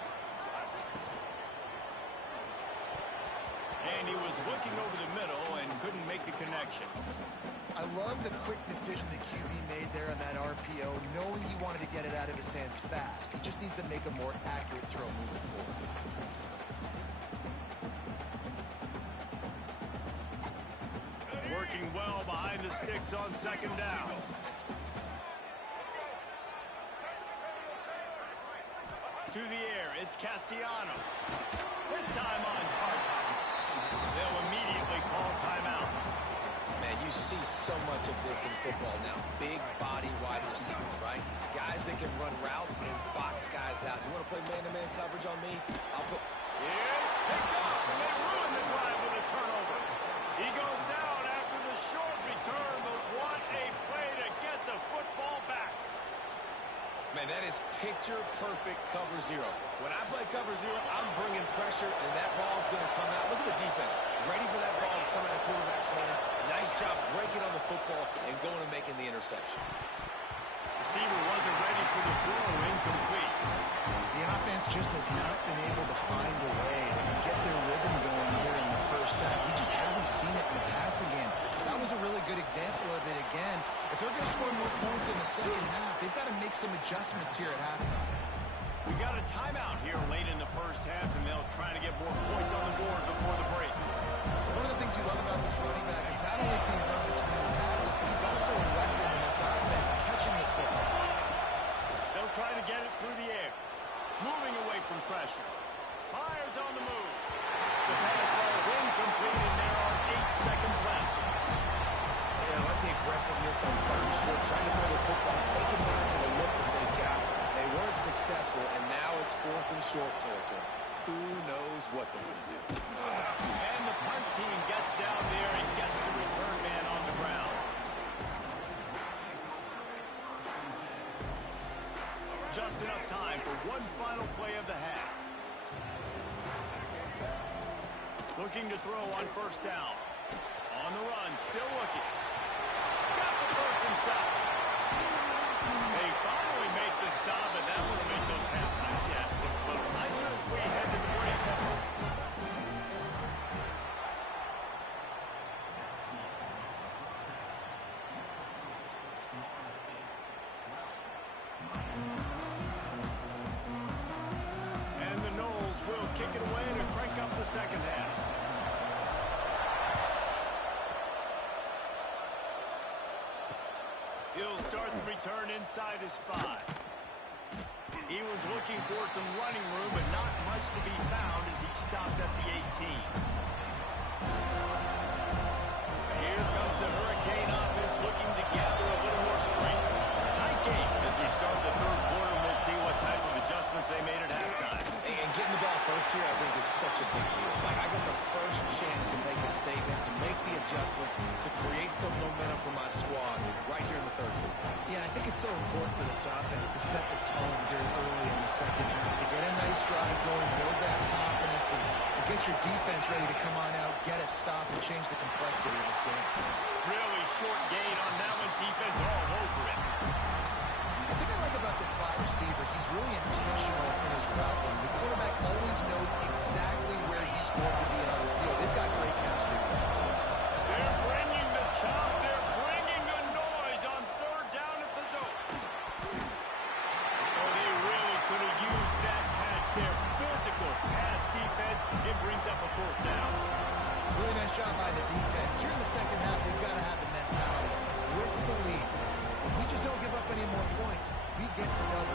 And he was looking over the middle and couldn't make the connection. I love the quick decision the QB made there on that RPO, knowing he wanted to get it out of his hands fast. He just needs to make a more accurate throw moving forward. Working well behind the sticks on second down. To the air, it's Castellanos. This time on target. They'll immediately call timeout. Man, you see so much of this in football now. Big body wide receivers, right? Guys that can run routes and box guys out. You want to play man-to-man coverage on me? I'll put... It's picked off, and they ruin the drive with a turnover. He goes down after the short return, but what a play to get the football back. Man, that is picture-perfect cover zero. When I play cover zero, I'm bringing pressure, and that ball's going to come out. Look at the defense. Ready for that ball to come out of the quarterback's hand. Nice job breaking on the football and going and making the interception. Receiver wasn't ready for the throw, incomplete. The offense just has not been able to find a way to get their rhythm going here in the first half. We just haven't seen it in the passing game. That was a really good example of it again. If they're going to score more points in the second half, they've got to make some adjustments here at halftime. We got a timeout here late in the first half, and they'll try to get more points on the board before the break. One of the things you love about this running back is not only can he run between tackles, but he's also a weapon in this offense catching the football. They'll try to get it through the air. Moving away from pressure. Myers on the move. The pass falls incomplete, and there are 8 seconds left. Yeah, I like the aggressiveness on third and short, trying to throw the football, take advantage of the look that they've got. They weren't successful, and now it's fourth and short territory. Who knows what they're going to do? And the punt team gets down there and gets the return man on the ground. Just enough time for one final play of the half. Looking to throw on first down. On the run, still looking. Got the first himself. They finally make the stop, and that would make those halftime stats look a little nicer as we head to the break. And the Noles will kick it away to crank up the second half. He'll start the return inside his 5. He was looking for some running room, but not much to be found as he stopped at the 18. Here comes the Hurricane offense looking to gather a little more strength. Tight game as we start the third quarter. We'll see what type of adjustments they made at halftime. And getting the ball first here, I think, is such a big deal. Like, I got the first chance to make a statement, to make the adjustments, to create some momentum for my squad right here in the third quarter. Yeah, I think it's so important for this offense to set the tone here early in the second half, to get a nice drive going, build that confidence, and get your defense ready to come on out, get a stop, and change the complexity of this game. Really short gain on that one. Defense all over it. The thing I like about the slot receiver, he's really intentional in his route run. The quarterback always knows exactly where he's going to be on the field. They've got great chemistry. They're bringing the chop. They're bringing the noise on third down at the dope. Oh, they really could have used that catch there. fourth down. Really nice job by the defense. Here in the second half, they've got to have the mentality with the lead. If we just don't give up any more points, we get the W.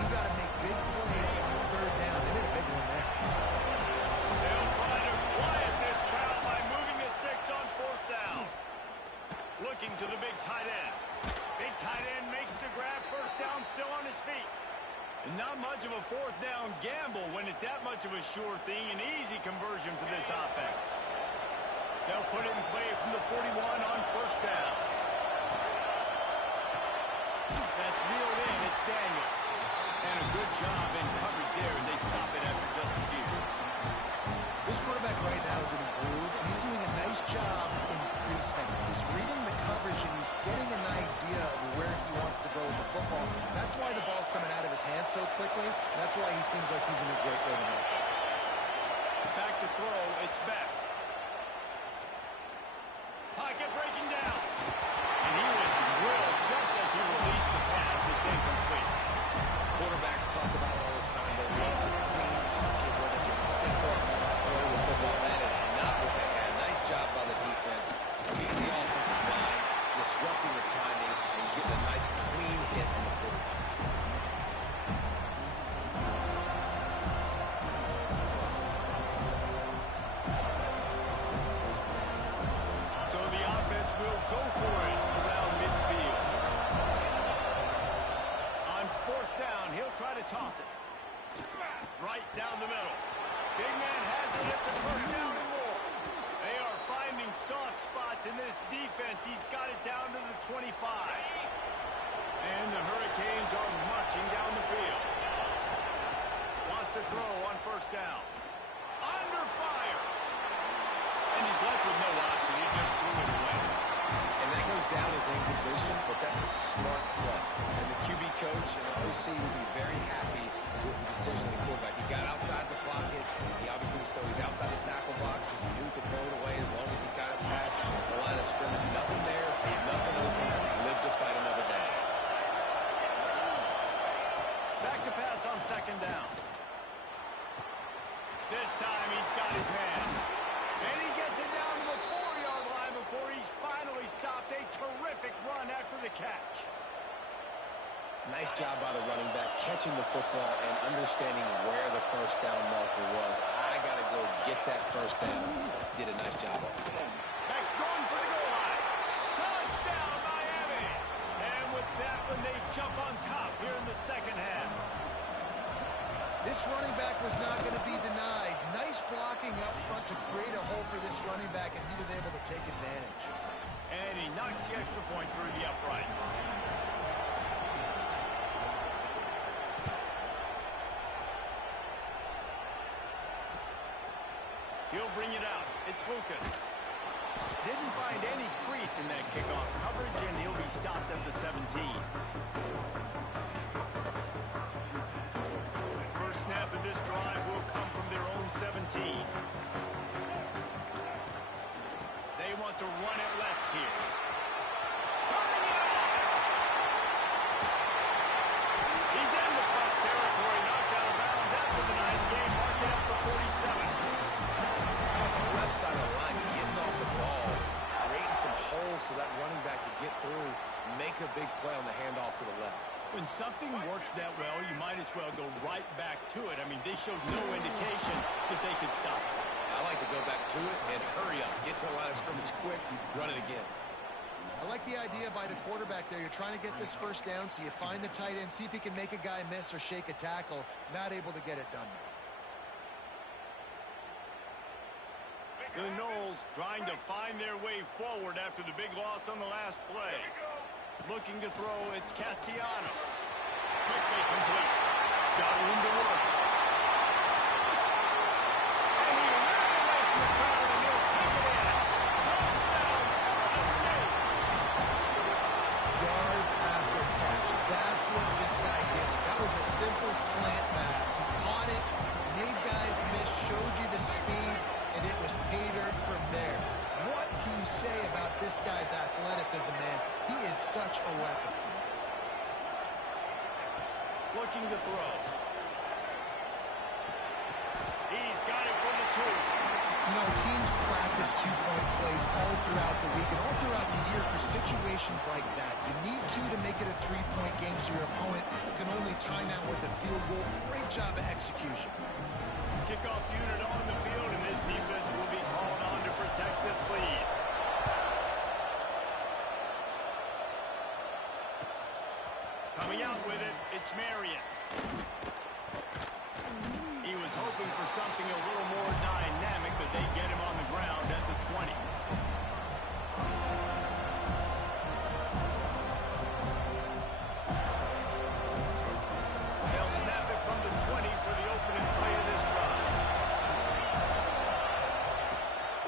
We got to make big plays on third down. They made a big one there. They'll try to quiet this crowd by moving the sticks on fourth down. Looking to the big tight end. Big tight end makes the grab. First down, still on his feet. And not much of a fourth down gamble when it's that much of a sure thing. An easy conversion for this offense. They'll put it in play from the 41 on first down. That's reeled in. It's Daniels. And a good job in coverage there, and they stop it after just a few. This quarterback right now is in a groove, and he's doing a nice job in pre-snap. He's reading the coverage, and he's getting an idea of where he wants to go with the football. That's why the ball's coming out of his hands so quickly. And that's why he seems like he's in a great rhythm. Back to throw. It's back. Pocket breaking down. And he was drilled just as he released the pass. It's incomplete. Quarterbacks talk about it all the time. They love the clean pocket where they can step up, throw the football. That is not what they had. Nice job by the defense. Beating the offensive line, disrupting the timing, and getting a nice clean hit on the quarterback. So the offense will go for it around midfield. On fourth down, he'll try to toss it. Right down the middle. Big man has it. It's a first down and more. They are finding soft spots in this defense. He's got it down to the 25. And the Hurricanes are marching down the field. Wants to throw on first down. Under fire. And he's left with no option. He just threw it away. And that goes down as incompletion, but that's a smart play. And the QB coach and the OC will be very happy with the decision of the quarterback. He got outside the pocket. He obviously so he's outside the tackle boxes. He knew he could throw it away as long as he got it past the line of scrimmage. Nothing there, nothing open. Live to fight another down. Back to pass on second down. This time he's got his man. And he gets it down to the 4-yard line before he's finally stopped. A terrific run after the catch. Nice job by the running back, catching the football and understanding where the first down marker was. I got to go get that first down. Did a nice job of it. Back's going for the goal line. Touchdown, Miami. And with that one, they jump on top here in the second half. This running back was not going to be denied. Nice blocking up front to create a hole for this running back, and he was able to take advantage. And he knocks the extra point through the uprights. He'll bring it out. It's Lucas. Didn't find any crease in that kickoff coverage, and he'll be stopped at the 17. First snap of this drive will come from their own 17. They want to run it left here. Turning it on! He's in the plus territory, knocked out of bounds after the nice game, marking up the 47. Left side of the line, getting off the ball, creating some holes so that running back to get through, make a big play on the handoff to the left. When something works that well, you might as well go right back to it. I mean, they showed no indication that they could stop it. I like to go back to it and hurry up, get to the line of scrimmage quick, run it again. I like the idea by the quarterback there. You're trying to get this first down, so you find the tight end, see if he can make a guy miss or shake a tackle. Not able to get it done now. The Noles trying to find their way forward after the big loss on the last play. Looking to throw, it's Castellanos. Quickly complete. Got room to work. And he ran away from the crowd, and he'll take it in. Touchdown, Florida State. Yards after catch. That's what this guy gives you. That was a simple slant pass. He caught it, made guys miss, showed you the speed, and it was pay dirt from there. What can you say about this guy's athleticism, man? He is such a weapon. Looking to throw. He's got it for the 2. practice two-point plays all throughout the week and all throughout the year for situations like that. You need to make it a three-point game so your opponent can only time out with a field goal. Great job of execution. Kickoff unit on the field, and this defense will be called on to protect this lead. Coming out with it, it's Marion. He was hoping for something a little more dynamic, but they get him on the ground at the 20. They'll snap it from the 20 for the opening play of this drive.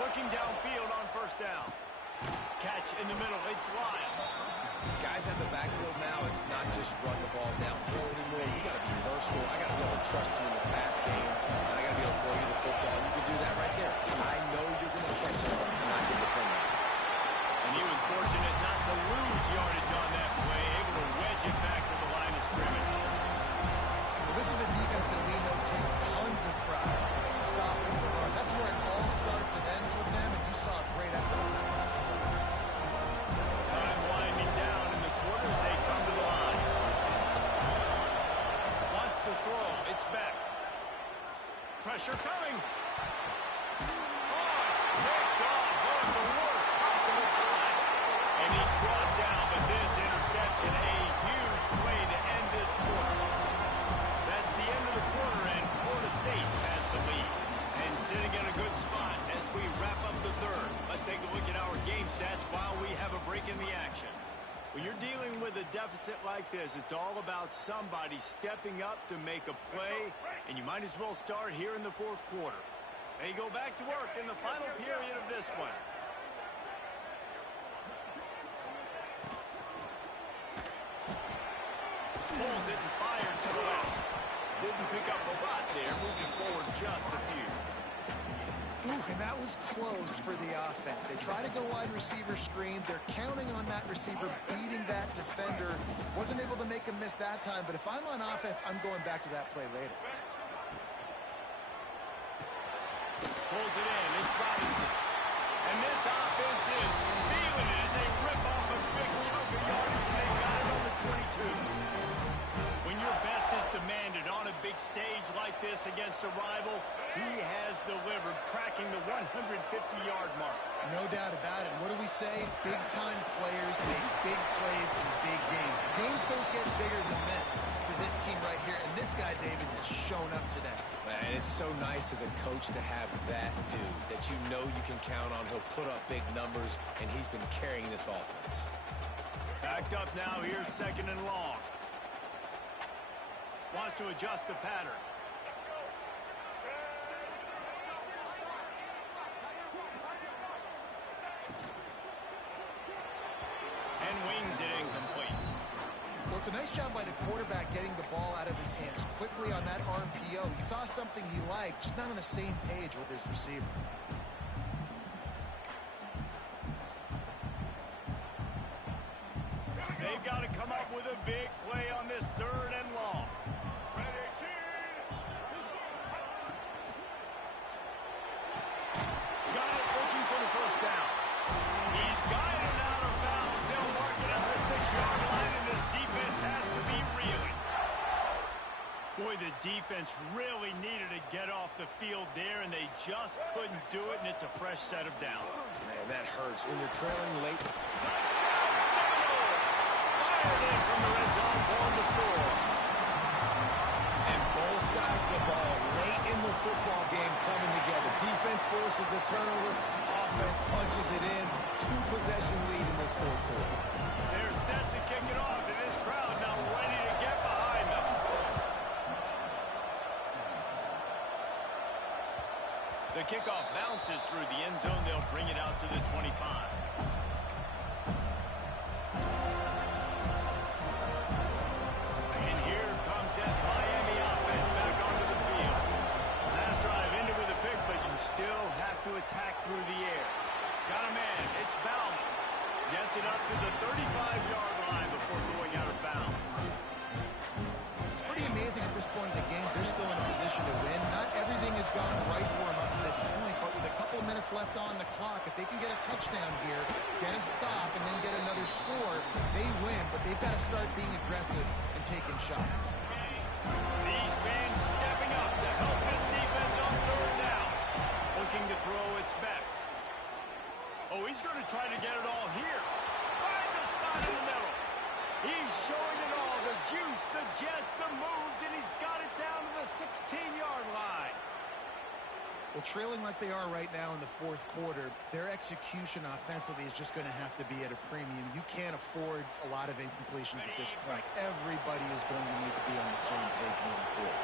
Looking downfield on first down. Catch in the middle, it's Lyle. Guys at the backfield now, it's not just run the ball downfield anymore. You got to be versatile. I got to be able to trust you in the pass game. And I got to be able to throw you the football. You can do that right there. I know you're going to catch it, and I can depend on it. And he was fortunate not to lose yardage on that play, able to wedge it back to the line of scrimmage. Well, this is a defense that we know takes tons of pride. Stopping the run. That's where it all starts and ends with them, and you saw a great effort on that last play. Time winding down in the quarter as they come to the line. Wants to throw. It's back. Pressure coming. Oh, it's picked off. Going the worst possible time. And he's brought down, but this interception, a huge play to end this quarter. That's the end of the quarter, and Florida State has the lead. And sitting in a good spot as we wrap up the third. Let's take a look at our game stats while we have a break in the action. When you're dealing with a deficit like this, it's all about somebody stepping up to make a play, and you might as well start here in the fourth quarter. They go back to work in the final period of this one. Pulls it and fires to the left. Didn't pick up a lot there, moving forward just a few. Ooh, and that was close for the offense. They try to go wide receiver screen. They're counting on that receiver beating that defender. Wasn't able to make him miss that time, but if I'm on offense, I'm going back to that play later. Pulls it in. It's Robinson. And this offense is feeling it as they rip off a big chunk of yardage, and they got it on the 22. When your best is demanded on a big stage like this against a rival, he has delivered, cracking the 150-yard mark. No doubt about it. What do we say? Big-time players make big plays in big games. Games don't get bigger than this for this team right here, and this guy, David, has shown up today. And it's so nice as a coach to have that dude that you know you can count on. He'll put up big numbers, and he's been carrying this offense. Backed up now, here's second and long. Wants to adjust the pattern. And wings it incomplete. Well, it's a nice job by the quarterback getting the ball out of his hands quickly on that RPO. He saw something he liked, just not on the same page with his receiver. They've got to come up with a big play on this third and long. Got it, looking for the first down. He's got it out of bounds. They'll mark it at the 6-yard line, and this defense has to be reeling. Boy, the defense really needed to get off the field there, and they just couldn't do it, and it's a fresh set of downs. Man, that hurts. When you're trailing late. Touchdown, Seminoles! Fired in from the red zone for the score. And both sides of the ball late in the football game coming together. Defense forces the turnover. Offense punches it in. 2-possession lead in this fourth quarter. They're set to kick it off, and this crowd now ready to get behind them. The kickoff bounces through the end zone. They'll bring it out to the 25. And here comes that Miami offense back onto the field. Last drive ended with a pick, but you still have to attack through the air. Got a man. It's Bauman. Gets it up to the 35-yard line before going out of bounds. It's pretty amazing at this point in the game. They're still in a position to win. Not everything has gone right for them up to this point, but with a couple minutes minutes left on the clock. If they can get a touchdown here, get a stop, and then get another score, they win. But they've got to start being aggressive and taking shots. These fans stepping up to help this defense on third down. Looking to throw, it's back. Oh, he's going to try to get it all here. Finds a spot in the middle. He's showing it all. The juice, the jets, the moves, and he's got it down to the 16-yard line. Well, trailing like they are right now in the fourth quarter, their execution offensively is just going to have to be at a premium. You can't afford a lot of incompletions at this point. Everybody is going to need to be on the same page moving forward.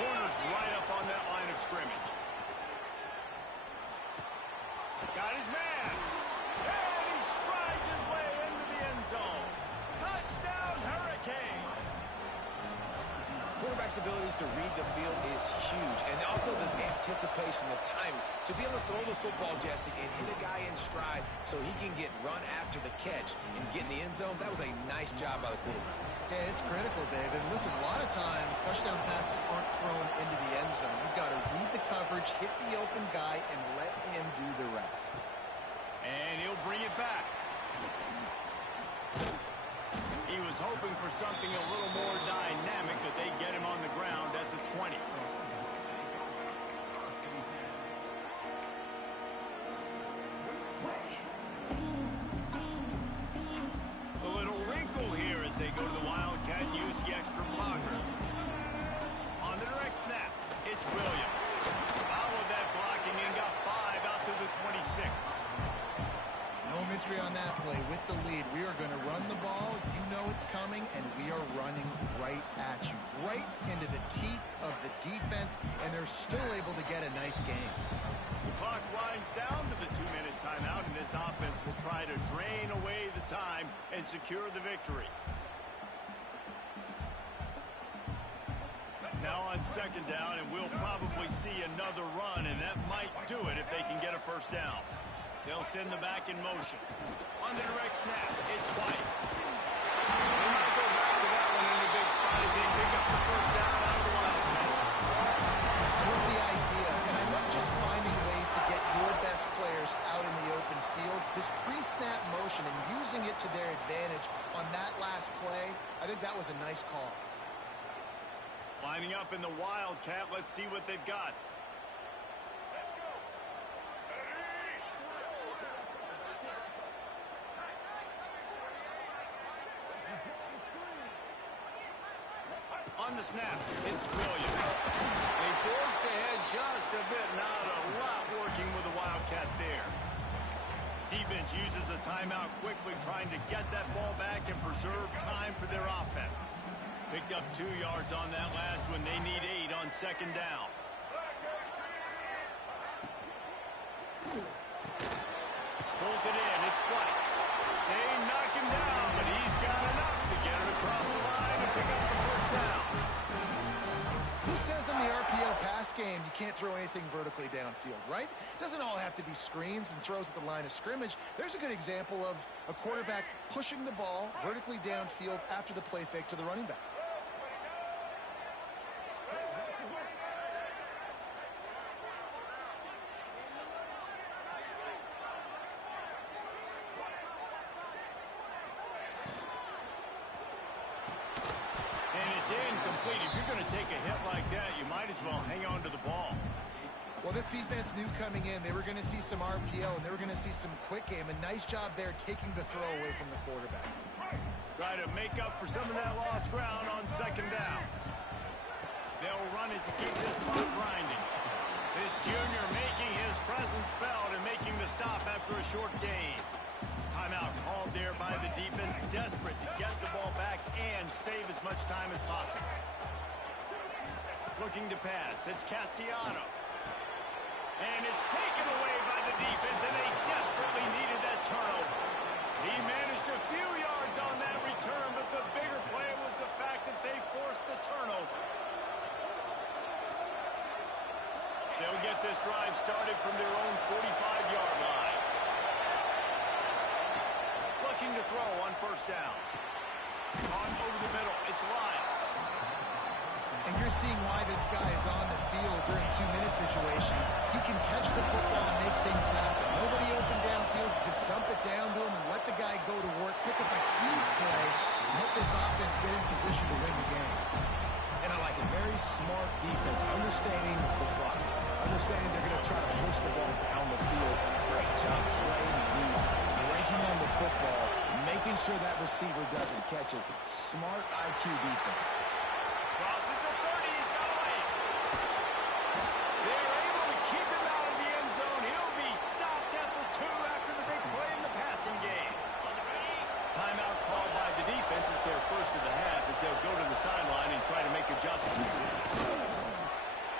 Corner's right up on that line of scrimmage. Got his man. And he strides his way into the end zone. Touchdown, Hurricane. Quarterback's abilities to read the field is huge, and also the anticipation, the timing. To be able to throw the football, Jesse, and hit a guy in stride so he can get run after the catch and get in the end zone, that was a nice job by the quarterback. Yeah, it's critical, Dave. And listen, a lot of times touchdown passes aren't thrown into the end zone. You've got to read the coverage, hit the open guy, and let him do the rest. And he'll bring it back. He was hoping for something a little more dynamic, but they get him on the ground at the 20. A little wrinkle here as they go to the Wildcat and use the extra blocker. On the direct snap, it's Williams. Followed that blocking and got 5 out to the 26. No mystery on that play. With the lead, we are going to run the ball. You know it's coming, and we are running right at you. Right into the teeth of the defense, and they're still able to get a nice game. The clock winds down to the 2-minute timeout, and this offense will try to drain away the time and secure the victory. Now on second down, and we'll probably see another run, and that might do it if they can get a first down. They'll send the back in motion. On the direct snap, it's White. They might go back to that one in the big spot as they pick up the first down out of the Wildcat. I love the idea, and I love just finding ways to get your best players out in the open field. This pre-snap motion and using it to their advantage on that last play, I think that was a nice call. Lining up in the Wildcat, let's see what they've got. On the snap, it's Williams. They forced ahead just a bit, not a lot working with the Wildcat there. Defense uses a timeout quickly, trying to get that ball back and preserve time for their offense. Picked up 2 yards on that last one. They need 8 on second down. Pulls it in. It's White. They knock him down, but he's got enough to get it across the line and pick up the first down. Who says in the RPO pass game you can't throw anything vertically downfield, right? It doesn't all have to be screens and throws at the line of scrimmage. There's a good example of a quarterback pushing the ball vertically downfield after the play fake to the running back. Incomplete. If you're going to take a hit like that, you might as well hang on to the ball. Well, this defense knew coming in they were going to see some RPO and they were going to see some quick game. A nice job there taking the throw away from the quarterback. Try to make up for some of that lost ground on second down. They'll run it to keep this clock grinding. This junior making his presence felt and making the stop after a short gain. Timeout called there by the defense, desperate to get the ball back and save as much time as possible. Looking to pass, it's Castellanos. And it's taken away by the defense, and they desperately needed that turnover. He managed a few yards on that return, but the bigger play was the fact that they forced the turnover. They'll get this drive started from their own 45-yard line. Looking to throw on first down. On over the middle, it's Lyle. And you're seeing why this guy is on the field during 2-minute situations. He can catch the football and make things happen. Nobody open downfield. You just dump it down to him and let the guy go to work, pick up a huge play, and help this offense get in position to win the game. And I like a very smart defense, understanding the clock, understanding they're going to try to push the ball down the field. Great job playing deep, breaking on the football, making sure that receiver doesn't catch it. Smart IQ defense. Crosses the 30. He's got away. They're able to keep him out of the end zone. He'll be stopped at the 2 after the big play in the passing game. Timeout called by the defense. It's their first of the half as they'll go to the sideline and try to make adjustments.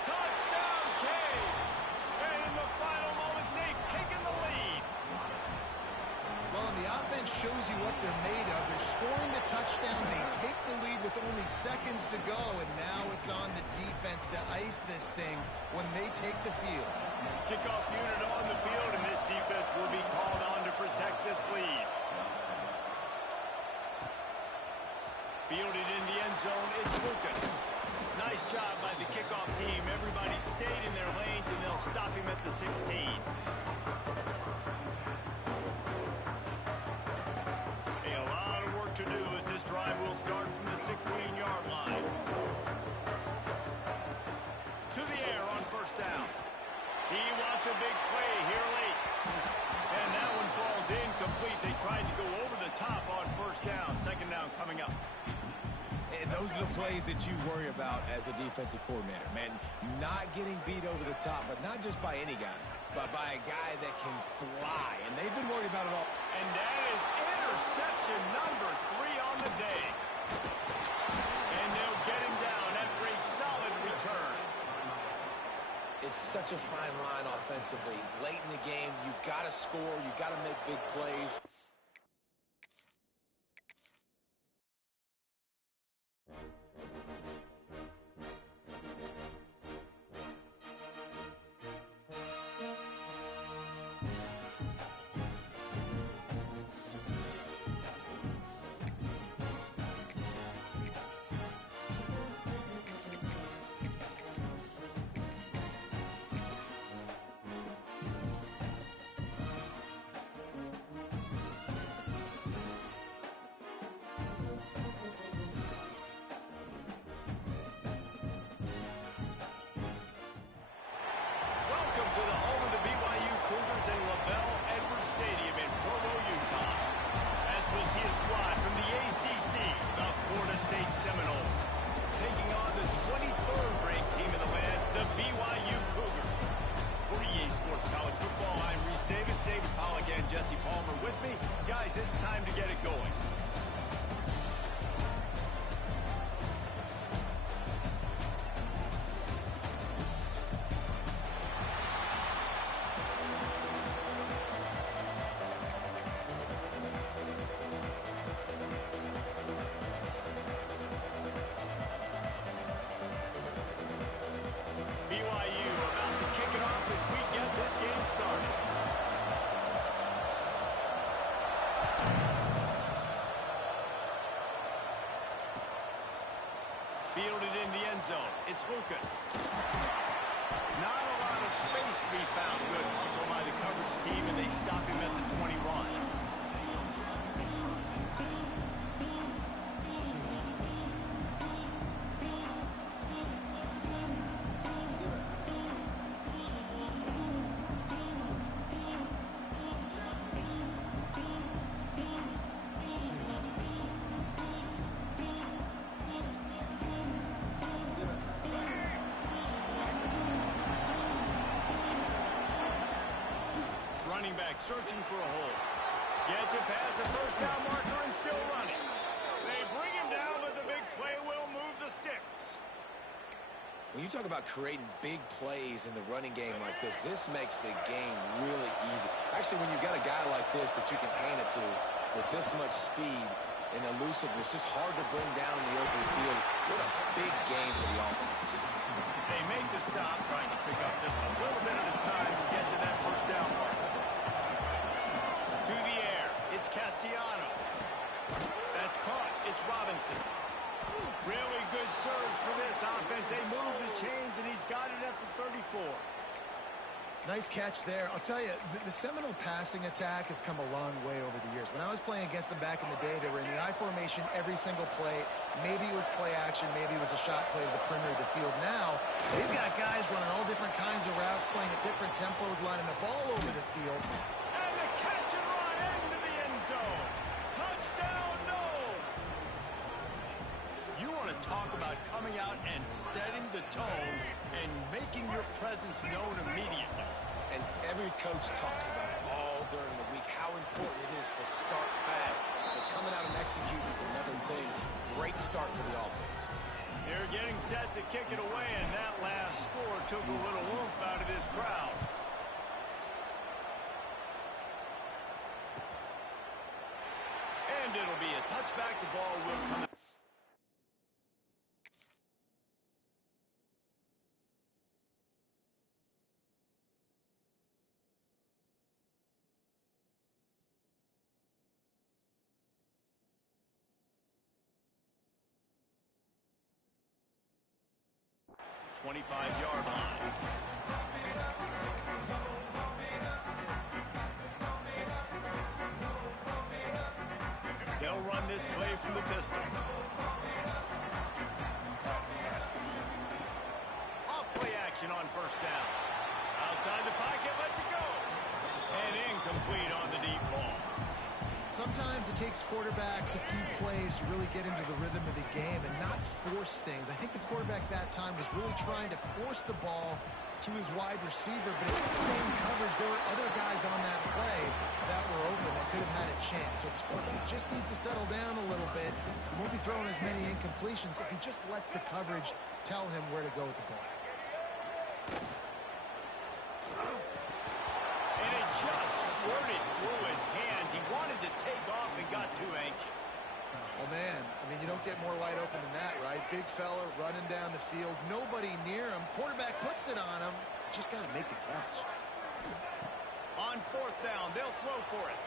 Touchdown, Canes! And in the final moments, they've taken the lead. Well, and the offense shows you what they're made of. They're scoring the touchdown. They take the lead with only seconds to go, and now it's on the defense to ice this thing when they take the field. Kickoff unit on the field, and this defense will be called on to protect this lead. Fielded in the end zone, it's Lucas. Nice job by the kickoff team. Everybody stayed in their lanes, and they'll stop him at the 16. A lot of work to do as this drive will start from the 16-yard line. To the air on first down. He wants a big play here late. And that one falls incomplete. They tried to go over the top on first down. Second down coming up. And those are the plays that you worry about as a defensive coordinator, man. Not getting beat over the top, but not just by any guy, but by a guy that can fly. And they've been worried about it all. And that is interception number 3 on the day. And they'll get him down after a solid return. It's such a fine line offensively. Late in the game, you got to score, you got to make big plays. Jesse Palmer with me. Guys, it's time to get it going. BYU about to kick it off as we get this game started. Fielded in the end zone. It's Lucas. Not a lot of space to be found. Good hustle by the coverage team, and they stop him at the 21. Running back searching for a hole. Gets it past the first down marker and still running. They bring him down, but the big play will move the sticks. When you talk about creating big plays in the running game like this makes the game really easy. Actually, when you've got a guy like this that you can hand it to with this much speed and elusiveness, just hard to bring down in the open field. What a big game for the offense. They make the stop, trying to pick up just a little bit at a time to get to that first down marker. To the air, it's Castellanos. That's caught. It's Robinson. Really good surge for this offense. They move got it at the 34. Nice catch there. I'll tell you, the Seminole passing attack has come a long way over the years. When I was playing against them back in the day, they were in the I formation every single play. Maybe it was play action. Maybe it was a shot play to the perimeter of the field. Now, they've got guys running all different kinds of routes, playing at different tempos, lining the ball over the field. And the catch and run into the end zone. Touchdown, Noles. You want to talk about coming out and setting the tone and making your presence known immediately. And every coach talks about it all during the week, how important it is to start fast. But coming out and executing is another thing. Great start for the offense. They're getting set to kick it away, and that last score took a little oomph out of this crowd. And it'll be a touchback. The ball will come. Yard line. They'll run this play from the pistol. Off play action on first down. Outside the pocket, lets it go. And incomplete on the deep ball. Sometimes it takes quarterbacks a few plays to really get into the rhythm of the game and not force things. I think the quarterback that time was really trying to force the ball to his wide receiver, but if it's man coverage, there were other guys on that play that were open that could have had a chance. So this quarterback just needs to settle down a little bit. He won't be throwing as many incompletions if he just lets the coverage tell him where to go with the ball. And it just squirted through his hands. He wanted to take off and got too anxious. Oh, man, I mean, you don't get more wide open than that, right? Big fella running down the field, nobody near him. Quarterback puts it on him. Just got to make the catch. On fourth down, they'll throw for it.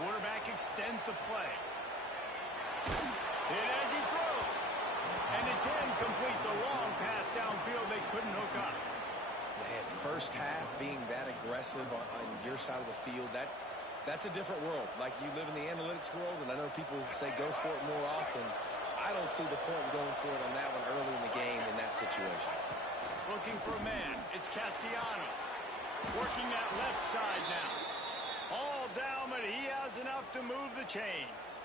Quarterback extends the play. And as he throws, and it's incomplete. The long pass downfield, they couldn't hook up. Man, first half being that aggressive on your side of the field, that's a different world. Like, you live in the analytics world, and I know people say go for it more often. I don't see the point in going for it on that one early in the game in that situation. Looking for a man. It's Castellanos. Working that left side now. All down, but he has enough to move the chains.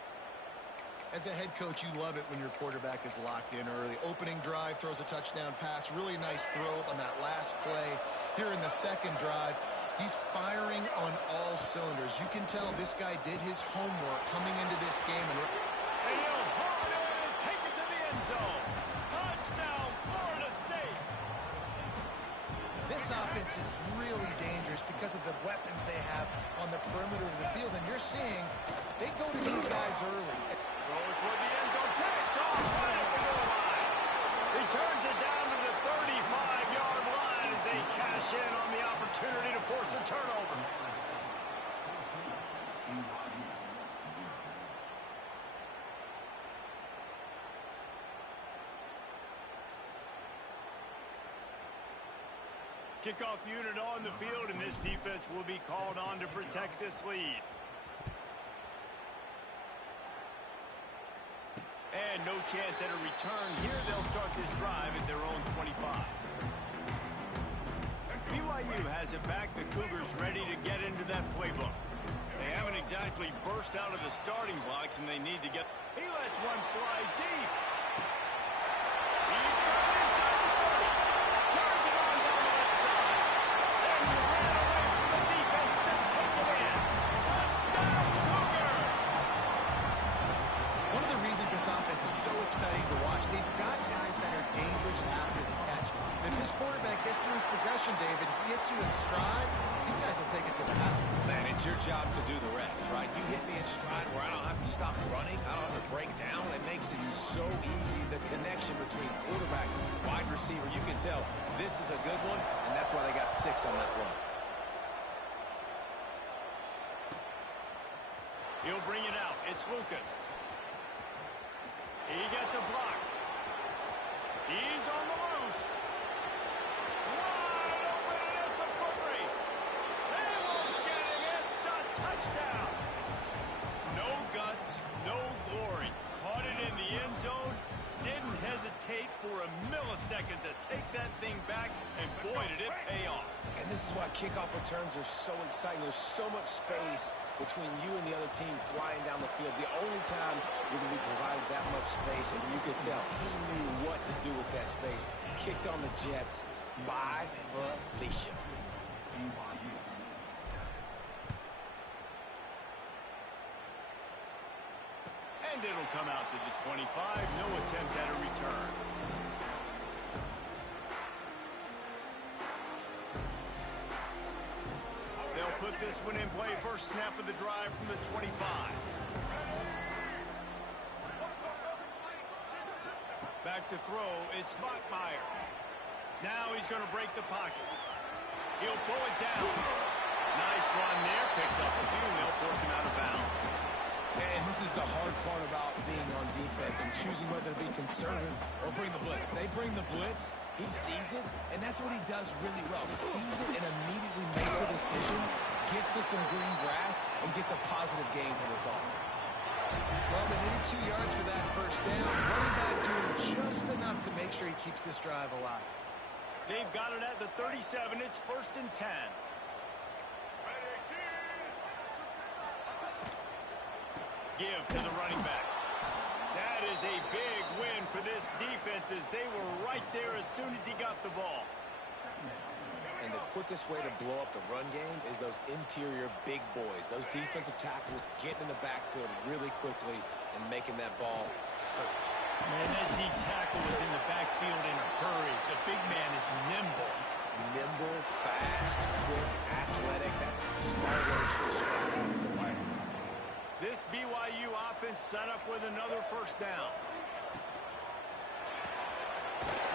As a head coach, you love it when your quarterback is locked in early. Opening drive, throws a touchdown pass. Really nice throw on that last play. Here in the second drive, he's firing on all cylinders. You can tell this guy did his homework coming into this game. And he'll haul it in and take it to the end zone. Touchdown, Florida State. This offense is really dangerous because of the weapons they have on the perimeter of the field. And you're seeing they go to these guys early. Going toward the end zone, picked off right at the goal line. He turns it down to the 35-yard line as they cash in on the opportunity to force a turnover. Kickoff unit on the field, and this defense will be called on to protect this lead. And no chance at a return here. They'll start this drive at their own 25. BYU has it back. The Cougars ready to get into that playbook. They haven't exactly burst out of the starting blocks, and they need to get... He lets one fly deep. He's got it inside the 30. Turns it on down the left side. And he ran away from the defense to take it in. Touchdown, Cougar! One of the reasons this offense is so exciting to watch, they've got guys that are dangerous after the catch. If this quarterback gets through his progression, David, he hits you in stride, these guys will take it to the house. Man, it's your job to do the rest, right? You hit me in stride where I don't have to stop running. I don't have to break down. It makes it so easy, the connection between quarterback and wide receiver. You can tell this is a good one, and that's why they got 6 on that play. He'll bring it out. It's Lucas. He gets a block. He's on the loose. for a millisecond to take that thing back, and boy, did it pay off. And this is why kickoff returns are so exciting. There's so much space between you and the other team flying down the field. The only time you're going to be provided that much space, and you could tell he knew what to do with that space. Kicked on the Jets by Felicia. And it'll come out to the 25. No attempt at a return. They'll put this one in play. First snap of the drive from the 25. Back to throw. It's Bachmeier. Now he's going to break the pocket. He'll pull it down. Nice run there. Picks up a few, and they'll force him out of bounds. And this is the hard part about being on defense and choosing whether to be conservative or bring the blitz. They bring the blitz, he sees it, and that's what he does really well. Sees it and immediately makes a decision, gets to some green grass, and gets a positive gain for this offense. Well, they needed 2 yards for that first down. Running back doing just enough to make sure he keeps this drive alive. They've got it at the 37. It's 1st and 10. Give to the running back. That is a big win for this defense as they were right there as soon as he got the ball. And the quickest way to blow up the run game is those interior big boys, those defensive tackles getting in the backfield really quickly and making that ball hurt. Man, that D tackle was in the backfield in a hurry. The big man is nimble. Nimble, fast, quick, athletic. That's just my words to describe defensive lineman. This BYU offense set up with another first down.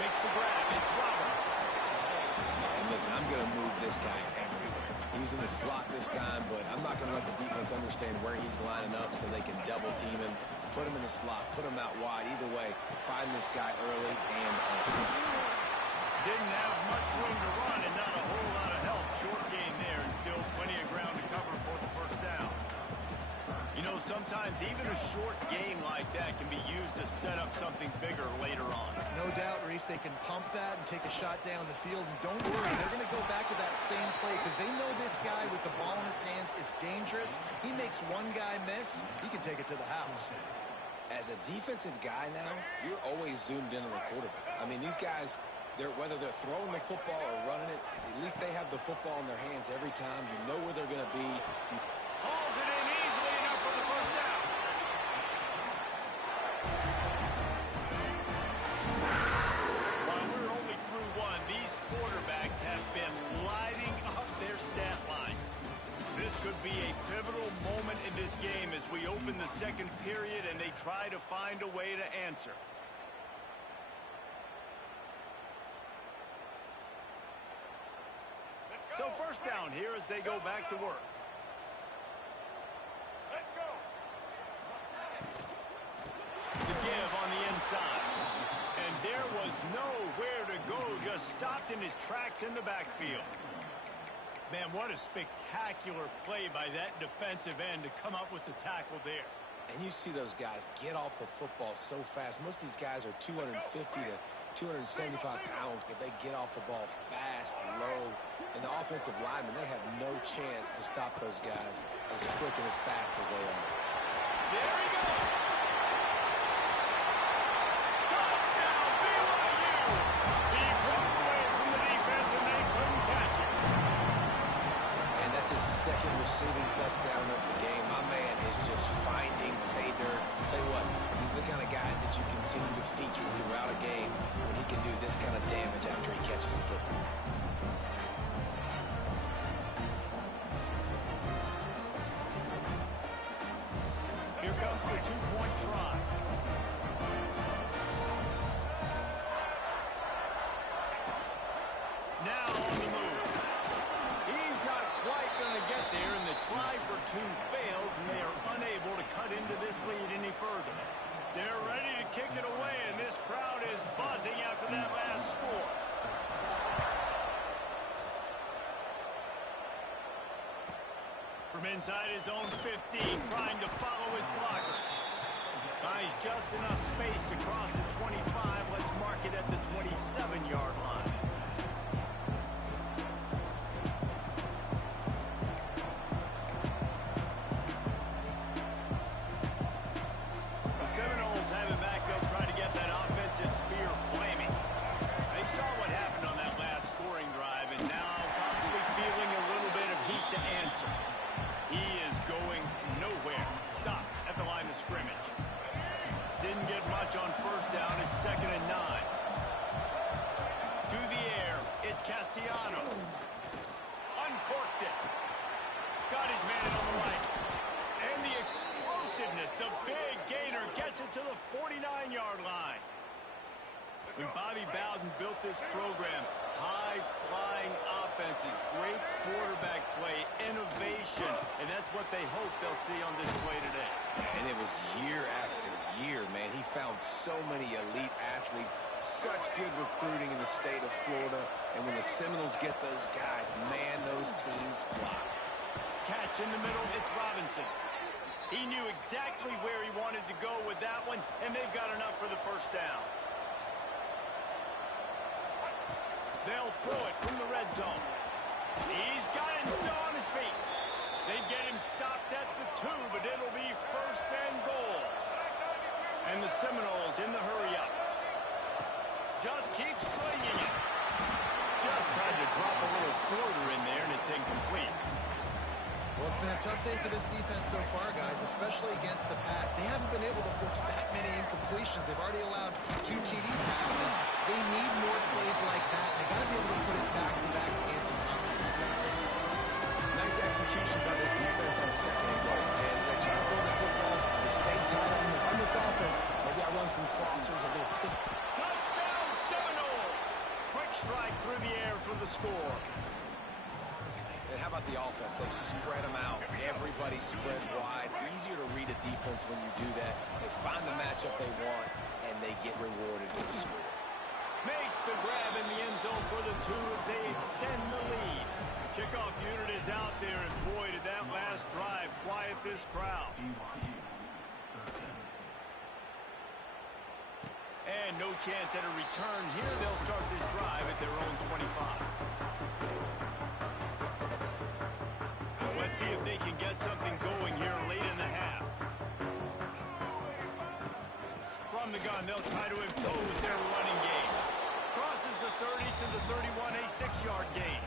Makes the grab. It's Roberts. And listen, I'm going to move this guy everywhere. He was in the slot this time, but I'm not going to let the defense understand where he's lining up so they can double team him, put him in the slot, put him out wide. Either way, find this guy early and often. Didn't have much room to run and not a whole lot of help. Short gain there and still plenty of ground to cover for the first down. You know, sometimes even a short game like that can be used to set up something bigger later on. No doubt, Reese, they can pump that and take a shot down the field. And don't worry, they're going to go back to that same play because they know this guy with the ball in his hands is dangerous. He makes one guy miss, he can take it to the house. As a defensive guy now, you're always zoomed in on the quarterback. I mean, these guys, whether they're throwing the football or running it, at least they have the football in their hands every time. You know where they're going to be. Hauls it in easily enough for the first down. While we're only through one, these quarterbacks have been lighting up their stat line. This could be a pivotal moment in this game as we open the second period and they try to find a way to answer. So first down here as they go back to work. Let's go. The give on the inside. And there was nowhere to go, just stopped in his tracks in the backfield. Man, what a spectacular play by that defensive end to come up with the tackle there. And you see those guys get off the football so fast. Most of these guys are 250 to 275 pounds, but they get off the ball fast, low. And the offensive linemen, they have no chance to stop those guys as quick and as fast as they are. There he goes. Touchdown, BYU. He broke away from the defense and they couldn't catch him. And that's his second receiving touchdown of the game. My man is just finding pay dirt. I'll tell you what, these are the kind of guys that you continue to feature throughout a game when he can do this kind of damage after he catches the football. Here comes the two-point try. Now on the move. He's not quite going to get there, and the try for two fails, and they are unable to cut into this lead any further. They're ready to kick it away, and this crowd is buzzing after that last score. From inside his own 15, trying to follow his blockers. Buys just enough space to cross the 25. Let's mark it at the When Bobby Bowden built this program, high-flying offenses, great quarterback play, innovation, and that's what they hope they'll see on display today. And it was year after year, man. He found so many elite athletes, such good recruiting in the state of Florida. And when the Seminoles get those guys, man, those teams fly. Catch in the middle, it's Robinson. He knew exactly where he wanted to go with that one, and they've got enough for the first down. They'll throw it from the red zone. He's got it still on his feet. They get him stopped at the 2, but it'll be first and goal. And the Seminoles in the hurry-up. Just keep swinging it. Just tried to drop a little floater in there, and it's incomplete. Well, it's been a tough day for this defense so far, guys, especially against the pass. They haven't been able to force that many incompletions. They've already allowed 2 TD passes. They need more plays like that. They got to be able to put it back-to-back to gain some confidence defensively. Nice execution by this defense on second and goal. And they try to throw the football. They stay tight on them. If I'm this offense, maybe I run some crossers, a little pick. Touchdown, Seminoles! Quick strike through the air for the score. And how about the offense? They spread them out. Everybody spread wide. Easier to read a defense when you do that. They find the matchup they want, and they get rewarded with the score. Makes the grab in the end zone for the 2 as they extend the lead. The kickoff unit is out there, and boy, did that last drive quiet this crowd. And no chance at a return here. They'll start this drive at their own 25. Let's see if they can get something going here late in the half. From the gun, they'll try to impose their running game. Crosses the 30 to the 31, a 6-yard gain.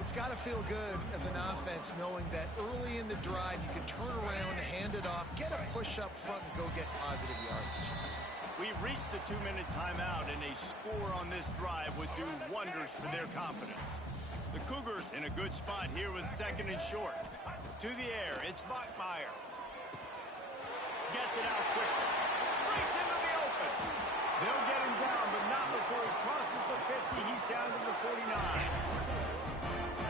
It's got to feel good as an offense knowing that early in the drive you can turn around, hand it off, get a push up front, and go get positive yardage. We've reached the 2-minute timeout, and a score on this drive would do wonders for their confidence. The Cougars in a good spot here with second and short. To the air, it's Bachmeier. Gets it out quickly. Breaks into the open. They'll get him down, but not before he crosses the 50. He's down to the 49.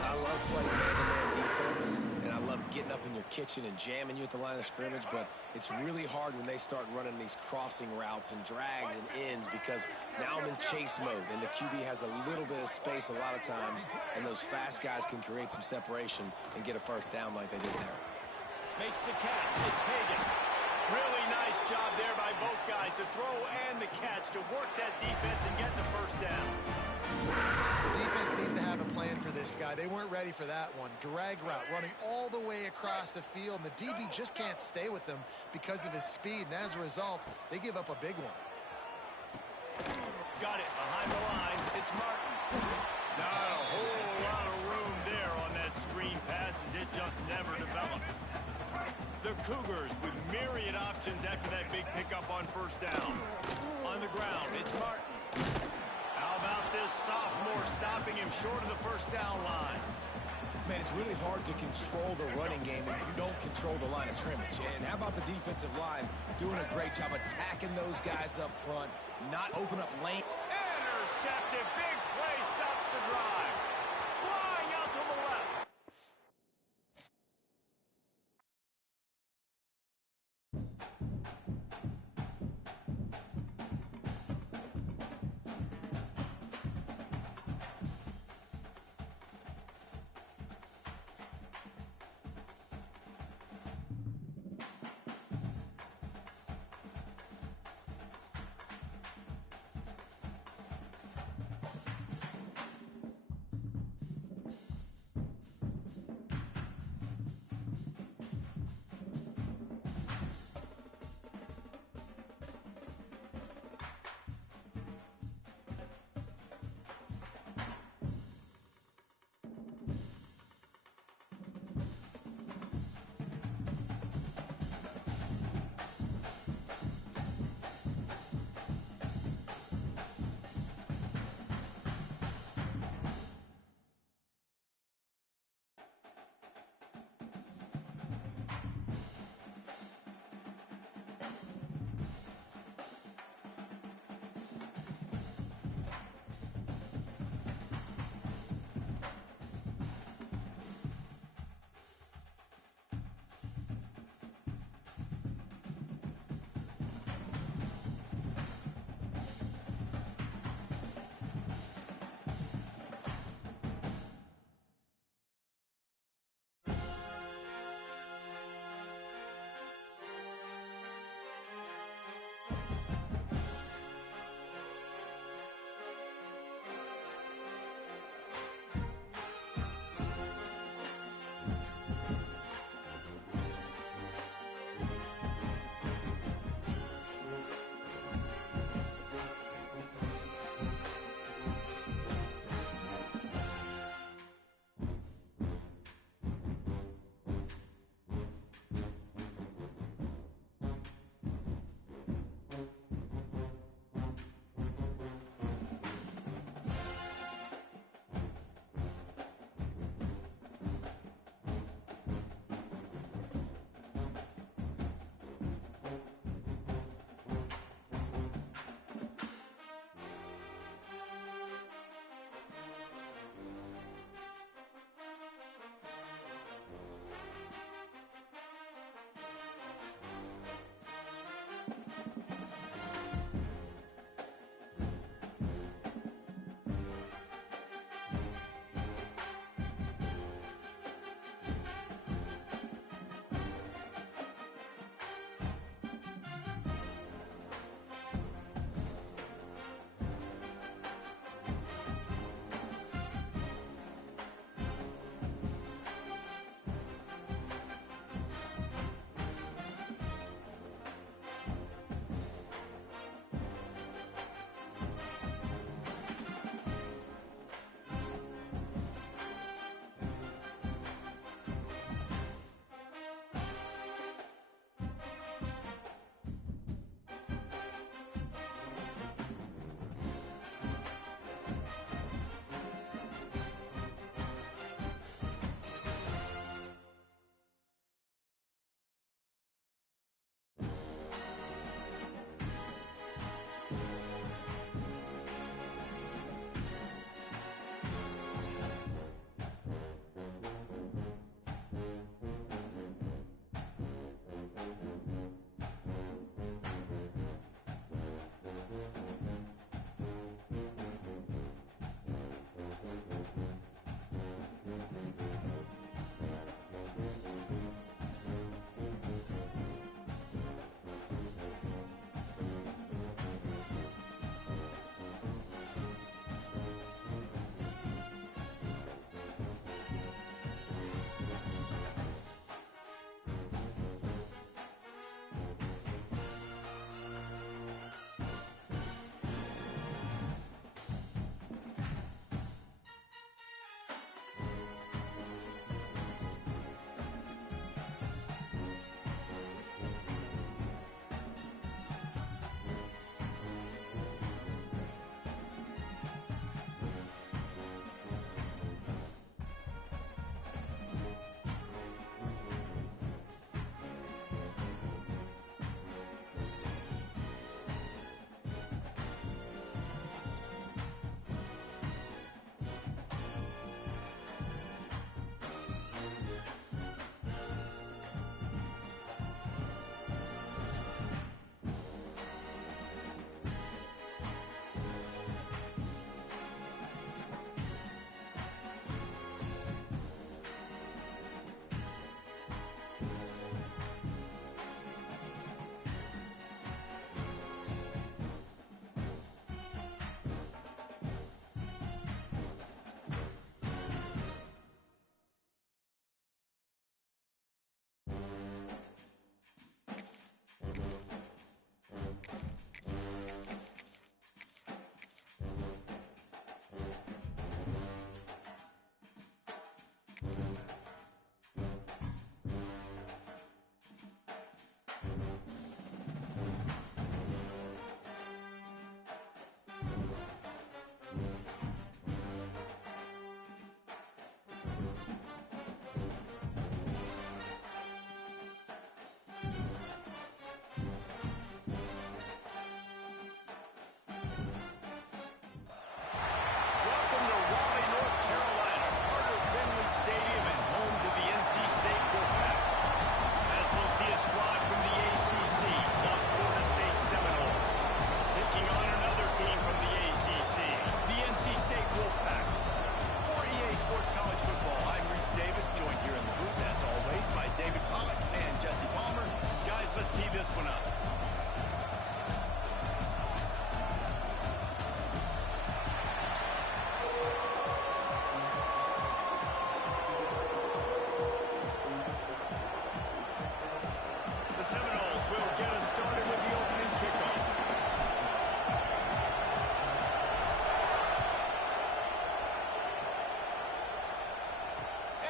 I love playing man-to-man defense, and I love getting up in your kitchen and jamming you at the line of scrimmage, but it's really hard when they start running these crossing routes and drags and ends because now I'm in chase mode, and the QB has a little bit of space a lot of times, and those fast guys can create some separation and get a first down like they did there. Makes the catch. It's Hagan. Really nice job there by both guys to throw and the catch to work that defense and get the first down. The defense needs to have a plan for this guy. They weren't ready for that one. Drag route, running all the way across the field, and the DB just can't stay with him because of his speed, and as a result, they give up a big one. Got it behind the line. It's Martin. Not a whole lot of room there on that screen pass as it just never developed. The Cougars with myriad options after that big pickup on first down. On the ground, it's Martin. How about this sophomore stopping him short of the first down line? Man, it's really hard to control the running game if you don't control the line of scrimmage. And how about the defensive line doing a great job attacking those guys up front, not open up lane. Intercepted. Big play stops the drive. Flying out to the left.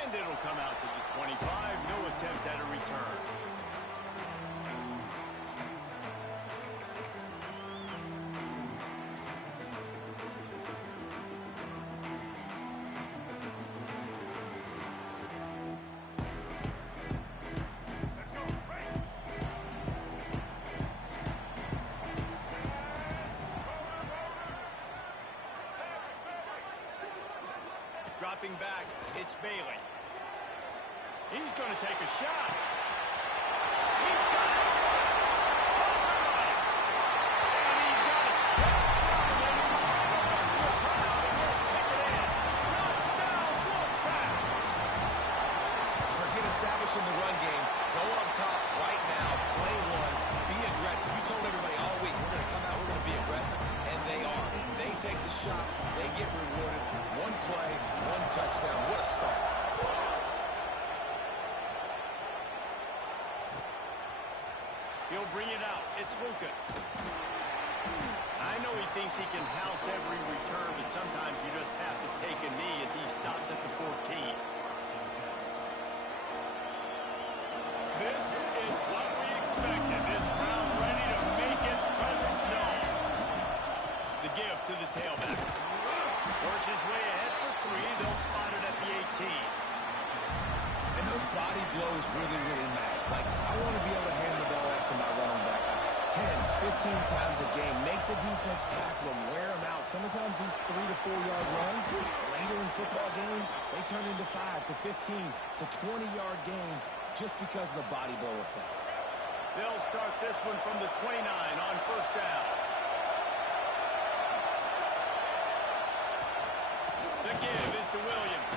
And it'll come out to the 25. No attempt at a return. Dropping back, it's Bailey. He's going to take a shot. He's got it. And he just kept running. And the crowd, and he'll take it in. Touchdown, Wolfpack. Forget establishing the run game. Go up top right now. Play one. Be aggressive. You told everybody all week, we're going to come out, we're going to be aggressive. And they are. They take the shot. They get rewarded. One play, one touchdown. What a start. He'll bring it out. It's Lucas. I know he thinks he can house every return, but sometimes you just have to take a knee as he stopped at the 14. This is what we expected. This crowd ready to make its presence known. The give to the tailback. Works his way ahead for 3. They'll spot it at the 18. And those body blows really, really matter. Like, I want to be able to hand the ball off to my running back 10, 15 times a game. Make the defense tackle them, wear them out. Sometimes these 3 to 4 yard runs, later in football games, they turn into 5 to 15 to 20-yard gains just because of the body blow effect. They'll start this one from the 29 on first down. The give is to Williams.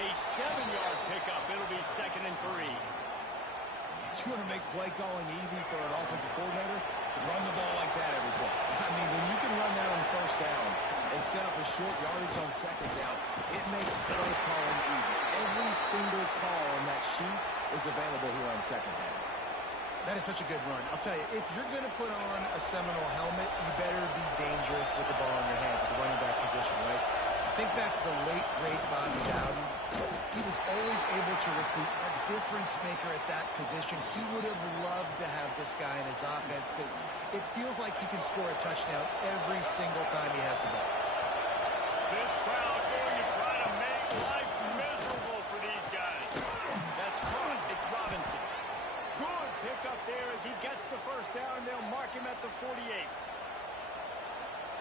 A 7-yard pickup. It'll be 2nd and 3. You want to make play calling easy for an offensive coordinator? Run the ball like that every play. I mean, when you can run that on first down and set up a short yardage on second down, it makes play calling easy. Every single call on that sheet is available here on second down. That is such a good run. I'll tell you, if you're going to put on a Seminole helmet, you better be dangerous with the ball in your hands at the running back position, right? Think back to the late, great Bobby Bowden. He was always able to recruit a difference maker at that position. He would have loved to have this guy in his offense because it feels like he can score a touchdown every single time he has the ball. This crowd going to try to make life miserable for these guys. That's caught. It's Robinson. Good pickup there as he gets the first down. They'll mark him at the 48.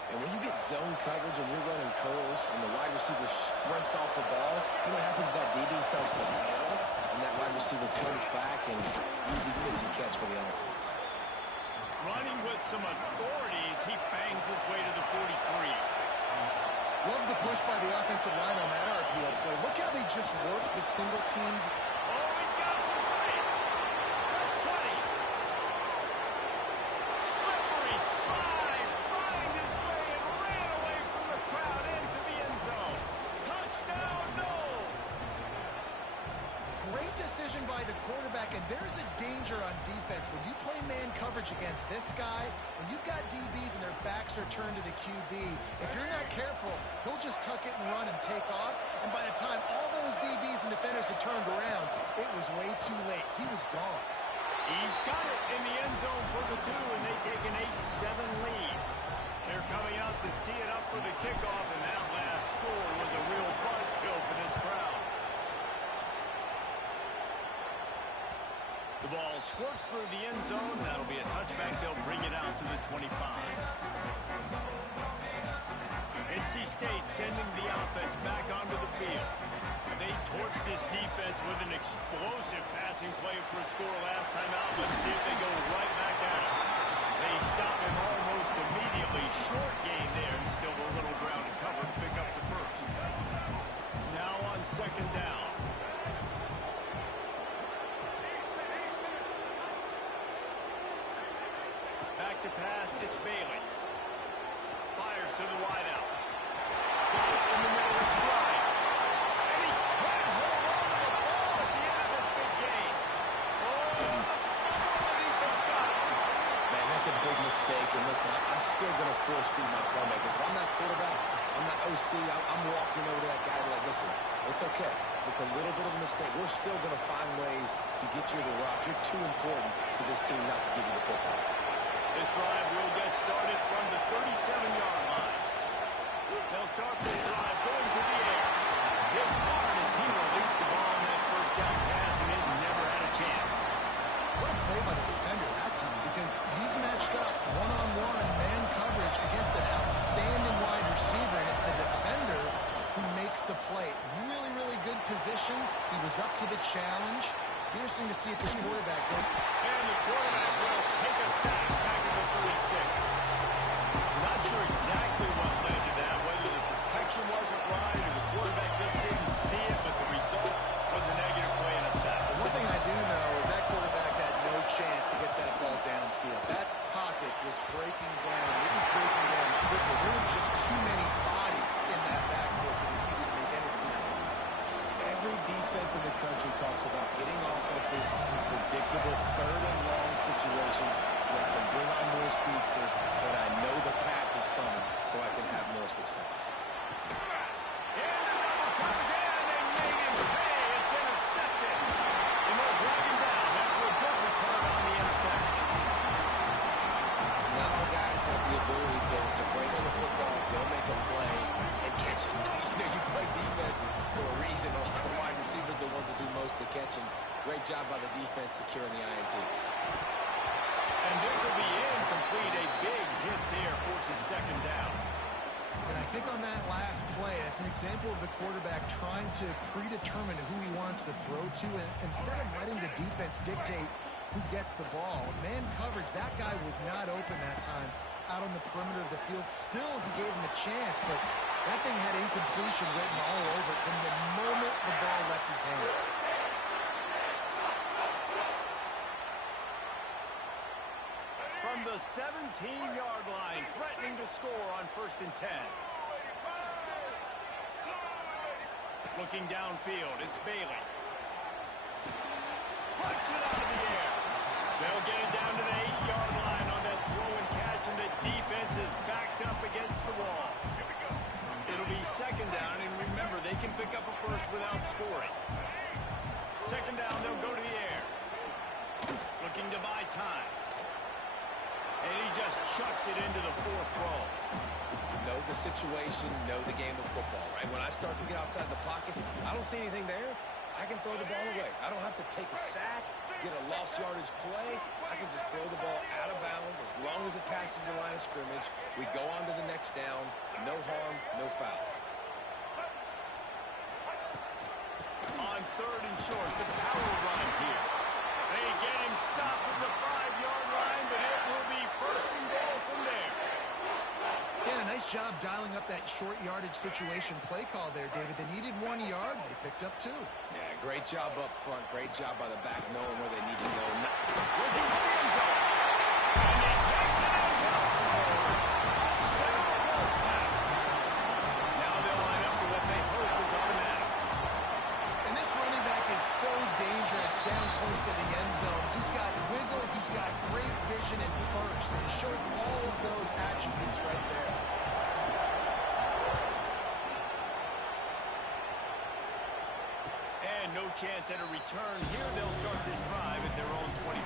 And when you get zone coverage and you're running curls and the wide receiver sprints off the ball, you know what happens? That DB starts to bail, and that wide receiver comes back, and it's easy pitch and catch for the offense. Running with some authorities, he bangs his way to the 43. Love the push by the offensive line on that RPO play. Look how they just worked the single teams. Oh, he's got some space. That's 20. Slippery slide. Find his way and ran away from the crowd into the end zone. Touchdown, Knowles. Great decision by the quarterback, and there's a danger on defense. When you play man coverage against this guy, when you've got DBs and their backs are turned to the QB, if you're not careful, he'll just tuck it and run and take off, and by the time all those DBs and defenders had turned around, it was way too late. He was gone. He's got it in the end zone for the 2, and they take an 8-7 lead. They're coming out to tee it up for the kickoff, and that last score was a real buzzkill for this crowd. The ball squirts through the end zone. That'll be a touchback. They'll bring it out to the 25. NC State sending the offense back onto the field. They torched this defense with an explosive passing play for a score last time out. Let's see if they go right back at it. They stop him almost immediately. Short gain there, and still a little ground to cover to pick up the first. Now on second down. Back to pass, it's Bailey. Fires to the wideout. Got it in the middle, it's Grimes. And he can't hold on to the ball at the end of this big game. Oh, the fumble, the defense got it. Man, that's a big mistake. And listen, I'm still going to force feed my playmakers. If I'm that quarterback, I'm not OC. I'm walking over to that guy and be like, listen, it's okay. It's a little bit of a mistake. We're still going to find ways to get you the rock. You're too important to this team not to give you the football. This drive will get started from the 37-yard line. They'll start this drive going to the air. Hit hard as he released the ball on that first down pass, and it never had a chance. What a play by the defender that time, because he's matched up one-on-one man coverage against an outstanding wide receiver, and it's the defender who makes the play. Really, really good position. He was up to the challenge. Interesting to see if this quarterback goes. And the quarterback will take a sack back at the 36. Not sure exactly what led to that, whether the protection wasn't right or the quarterback just didn't see it, but the result was a negative play and a sack. But one thing I do know is that quarterback had no chance to get that ball downfield. That pocket was breaking down. It was breaking down quickly. There were just too many bodies in that backfield for the QB to make anything happen. Every defense in the country talks about getting offenses in predictable third and long situations where I can bring on more speedsters and I know the pass is coming so I can have more success. And the double coverage, and they made him pay. It's intercepted. And they'll drag him down after a good return on the interception. Not all guys have the ability to bring on the football, go make a play, and catch it. You play defense for a reason. A lot of the wide receivers are the ones that do most of the catching. Great job by the defense securing the INT. And this will be incomplete. A big hit there forces second down. And I think on that last play, that's an example of the quarterback trying to predetermine who he wants to throw to, and instead of letting the defense dictate who gets the ball. Man coverage, that guy was not open that time out on the perimeter of the field. Still, he gave him a chance, but that thing had incompletion written all over it from the moment the ball left his hand. From the 17-yard line, threatening to score on 1st and 10. Looking downfield, it's Bailey. Puts it out of the air. They'll get it down to the 8-yard line on that throw and catch, and the defense is backed up against the wall. It'll be second down, and remember, they can pick up a first without scoring. Second down, they'll go to the air. Looking to buy time. And he just chucks it into the 4th row. Know the situation, know the game of football, right? When I start to get outside the pocket, I don't see anything there. I can throw the ball away. I don't have to take a sack, get a lost yardage play. I can just throw the ball out of bounds as long as it passes the line of scrimmage. We go on to the next down. No harm, no foul. On 3rd and short, the power run here. They get him stopped at the 5-yard line, but it will be 1st and goal from there. Yeah, nice job dialing up that short yardage situation play call there, David. They needed 1 yard. They picked up 2. Yeah, great job up front. Great job by the back knowing where they need to go. Looking for the end zone. And he takes it in for a score. Touchdown, Wolfpack. Now they'll line up for what they hope is automatic. And this running back is so dangerous down close to the end zone. He's got wiggle, he's got great vision and burst, and he showed all of those attributes right there. And no chance at a return here. They'll start this drive at their own 25.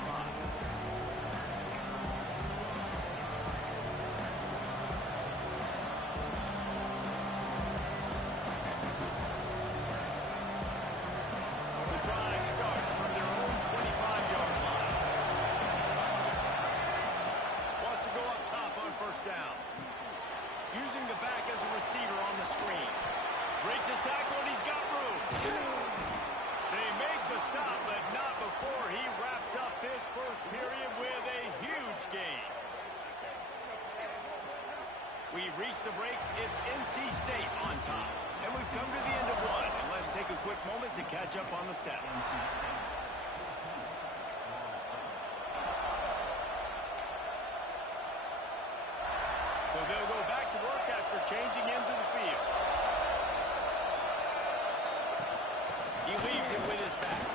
Down. Using the back as a receiver on the screen. Breaks a tackle and he's got room. They make the stop, but not before he wraps up this first period with a huge gain. We've reached the break. It's NC State on top. And we've come to the end of one. And let's take a quick moment to catch up on the stats. So they'll go back to work after changing into the field. He leaves it with his back.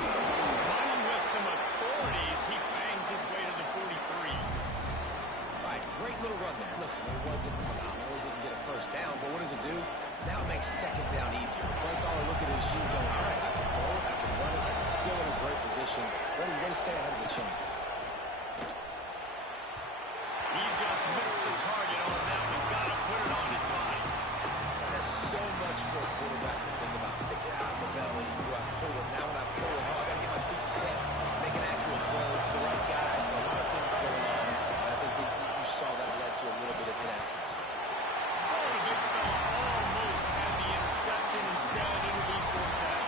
Running with some authority as he bangs his way to the 43. Right, great little run there. Listen, it wasn't phenomenal. He didn't get a first down, but what does it do? Now it makes second down easier. The play caller look at his sheet and go, all right, I can throw it, I can run it, still in a great position, ready to stay ahead of the chains. He just missed the target on that one. Got to put it on his body. There's so much for a quarterback to think about. Stick it out of the belly. Do I pull it? Now when I pull it, I got to get my feet set. Make an accurate throw to the right guy. So a lot of things going on. And I think that you saw that led to a little bit of inaccuracy. Oh, the big fella almost had the interception. Instead, it'll be fourth down.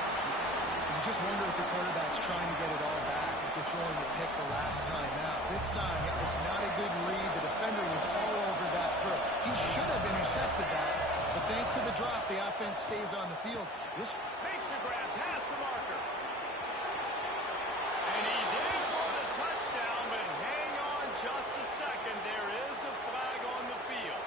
You just wonder if the quarterback's trying to get it all back after throwing the pick the last time out. This time, it was not a good read. The defender was all over that throw. He should have intercepted that, but thanks to the drop, the offense stays on the field. This Makes a grab past the marker. And he's in for the touchdown, but hang on just a second. There is a flag on the field.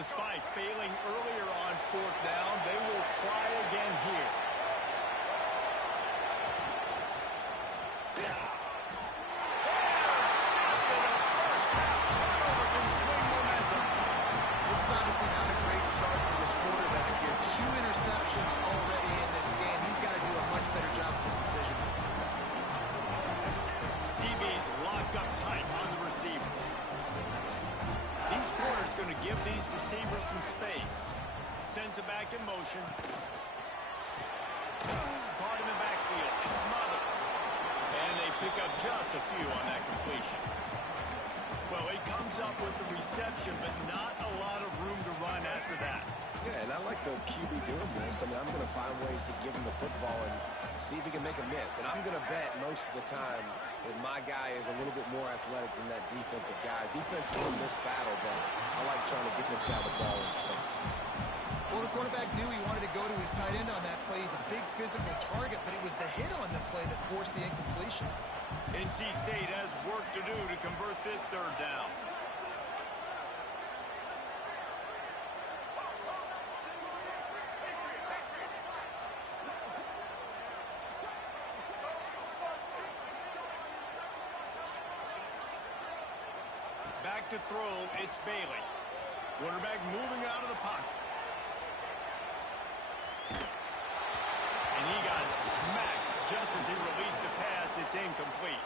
Despite failing earlier on fourth down, they will try again here. This is obviously not a great start for this quarterback here. 2 interceptions already in this game. He's got to do a much better job with this decision. DB's locked up tight on the receivers. These corners going to give these receivers some space. Sends it back in motion. Caught in the backfield. It smothers. And they pick up just a few on that completion. Well, he comes up with the reception, but not a lot of room to run after that. Yeah, and I like the QB doing this. I mean, I'm going to find ways to give him the football and see if he can make a miss. And I'm going to bet most of the time that my guy is a little bit more athletic than that defensive guy. Defense won this battle, but I like trying to get this guy the ball in space. Well, the quarterback knew he wanted to go to his tight end on that play. He's a big physical target, but it was the hit on the play that forced the incompletion. NC State has work to do to convert this third down. Back to throw, it's Bailey. Quarterback moving out of the pocket. And he got smacked just as he released the pass. It's incomplete.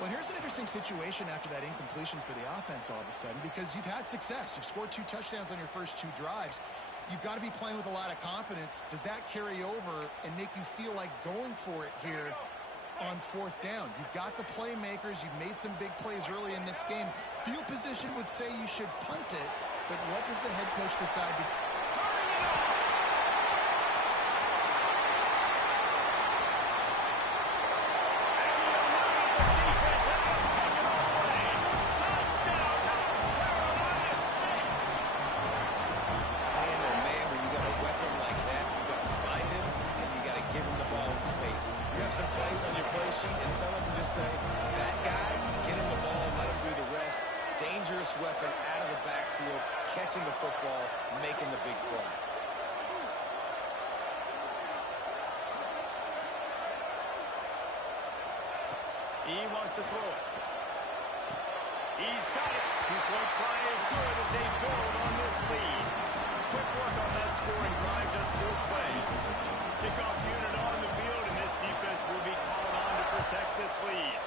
Well, here's an interesting situation after that incompletion for the offense all of a sudden, because you've had success. You've scored 2 touchdowns on your first 2 drives. You've got to be playing with a lot of confidence. Does that carry over and make you feel like going for it here on fourth down? You've got the playmakers. You've made some big plays early in this game. Field position would say you should punt it, but what does the head coach decide to... Turning it on! And he eluded the defense and he'll take it all away. Touchdown, North Carolina State! Man, oh man, when you got a weapon like that, you got to find him and you got to give him the ball in space. You have some plays on your play sheet, and some of them just say, that guy, get him the ball, let him do the rest. Dangerous weapon out of the backfield, catching the football, making the big play. He wants to throw it. He's got it. 2-point try is good as they build on this lead. Quick work on that scoring drive, just 4 plays. Kickoff unit on the field, and this defense will be called on to protect this lead.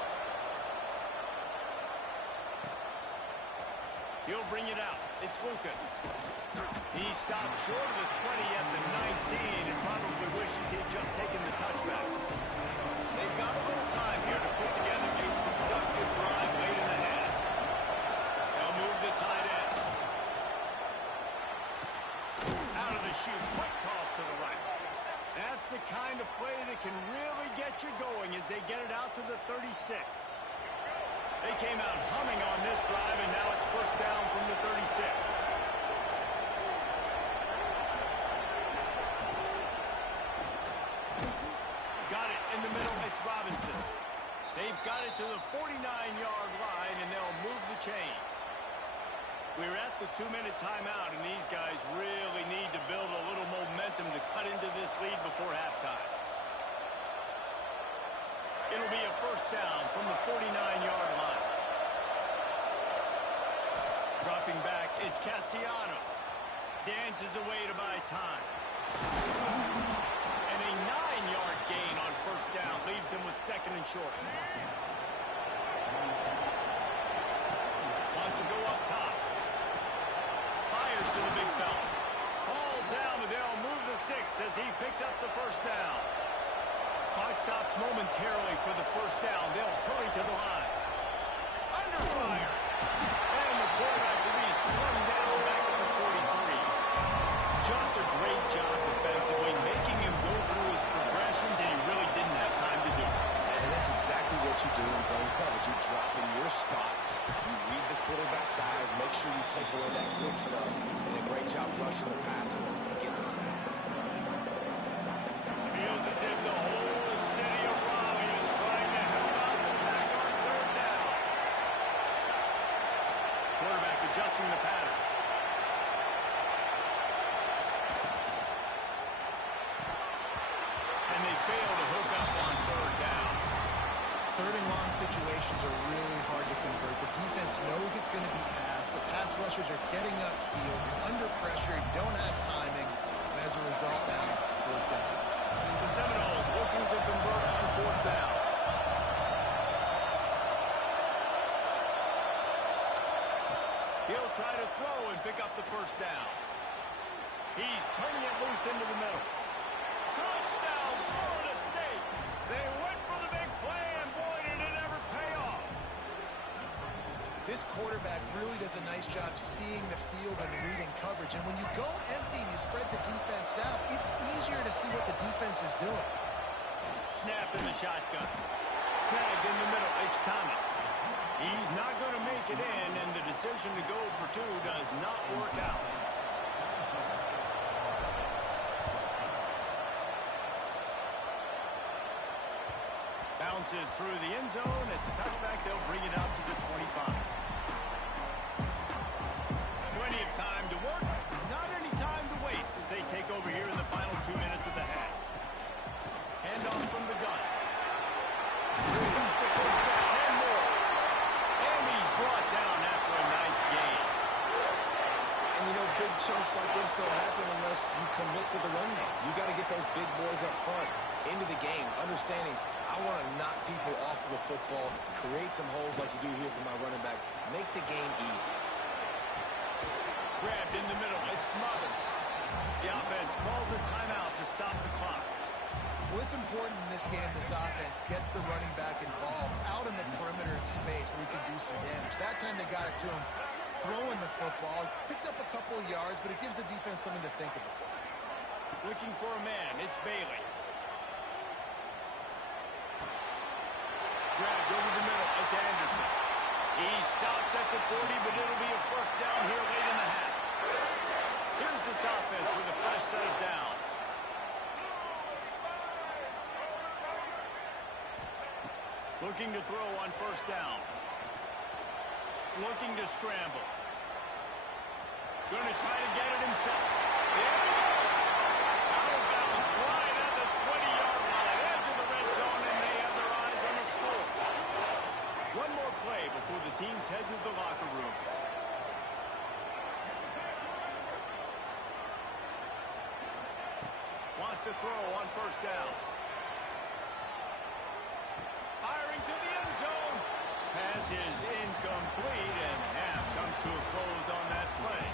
He'll bring it out. It's Lucas. He stopped short of the 20 at the 19 and probably wishes he'd just taken the touchback. They've got a little time here to put together a productive drive late in the half. They'll move the tight end. Out of the chute, quick toss to the right. That's the kind of play that can really get you going as they get it out to the 36. They came out humming on this drive, and now it's first down from the 36. Got it in the middle. It's Robinson. They've got it to the 49-yard line, and they'll move the chains. We're at the 2-minute timeout, and these guys really need to build a little momentum to cut into this lead before halftime. It'll be a first down from the 49-yard line. Dropping back, it's Castellanos. Dances away to buy time. And a 9-yard gain on first down leaves him with second and short. Wants to go up top. Fires to the big fella. Ball down, and they'll move the sticks as he picks up the first down. Clock stops momentarily for the first down. They'll hurry to the line. Under fire. And the quarterback will be slung down back at the 43. Just a great job defensively, making him go through his progressions, and he really didn't have time to do it. And that's exactly what you do in zone coverage. You drop in your spots, you read the quarterback's eyes, make sure you take away that quick stuff, and a great job rushing the passer and getting the sack. Feels as if the whole city of Raleigh is trying to help out the back on third down. Quarterback adjusting the pattern. And they fail to hook up on third down. Third and long situations are really hard to convert. The defense knows it's going to be passed. The pass rushers are getting upfield. You're under pressure. You don't have timing. And as a result, now, fourth down. The Seminoles looking to convert on fourth down. He'll try to throw and pick up the first down. He's turning it loose into the middle. Touchdown, Florida State! They went for the big play, and boy, did it ever pay off. This quarterback really does a nice job seeing the field and reading coverage. And when you go empty and you spread the defense out, it's easier to see what the defense is doing. Snap in the shotgun. Snagged in the middle. It's Thomas. He's not going to make it in, and the decision to go for two does not work out. Bounces through the end zone. It's a touchback. They'll bring it out to the 25. Plenty of time to work. Not any time to waste as they take over here in the final 2 minutes of the half. Handoff from the gun. The first down and more. And he's brought down after a nice gain. And you know, big chunks like this don't happen unless you commit to the run game. You got to get those big boys up front into the game, understanding I want to knock people off of the football, create some holes like you do here for my running back, make the game easy. Grabbed in the middle. It's Smothers. The offense calls a timeout to stop the clock. Well, it's important in this game this offense gets the running back involved out in the perimeter in space where he can do some damage. That time they got it to him throwing the football. Picked up a couple of yards, but it gives the defense something to think about. Looking for a man. It's Bailey. Grabbed over the middle. It's Anderson. He stopped at the 40, but it'll be a first down here late in the half. Here's this offense with a fresh set of downs. Looking to throw on first down. Looking to scramble. Going to try to get it himself. There he goes. Out of bounds right at the 20-yard line. Edge of the red zone, and they have their eyes on the score. One more play before the teams head to the locker rooms. Wants to throw on first down. Firing to the end zone. Pass is incomplete, and half comes to a close on that play.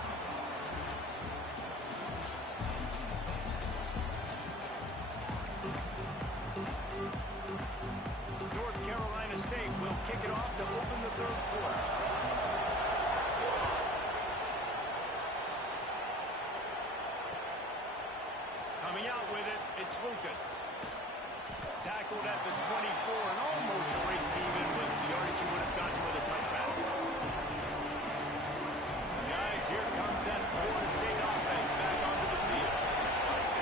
North Carolina State will kick it off to open the third quarter. Coming out with it, it's Lucas. Tackled at the 24 and almost breaks even with the yardage he would have gotten with a touchback. Guys, here comes that Florida State offense back onto the field.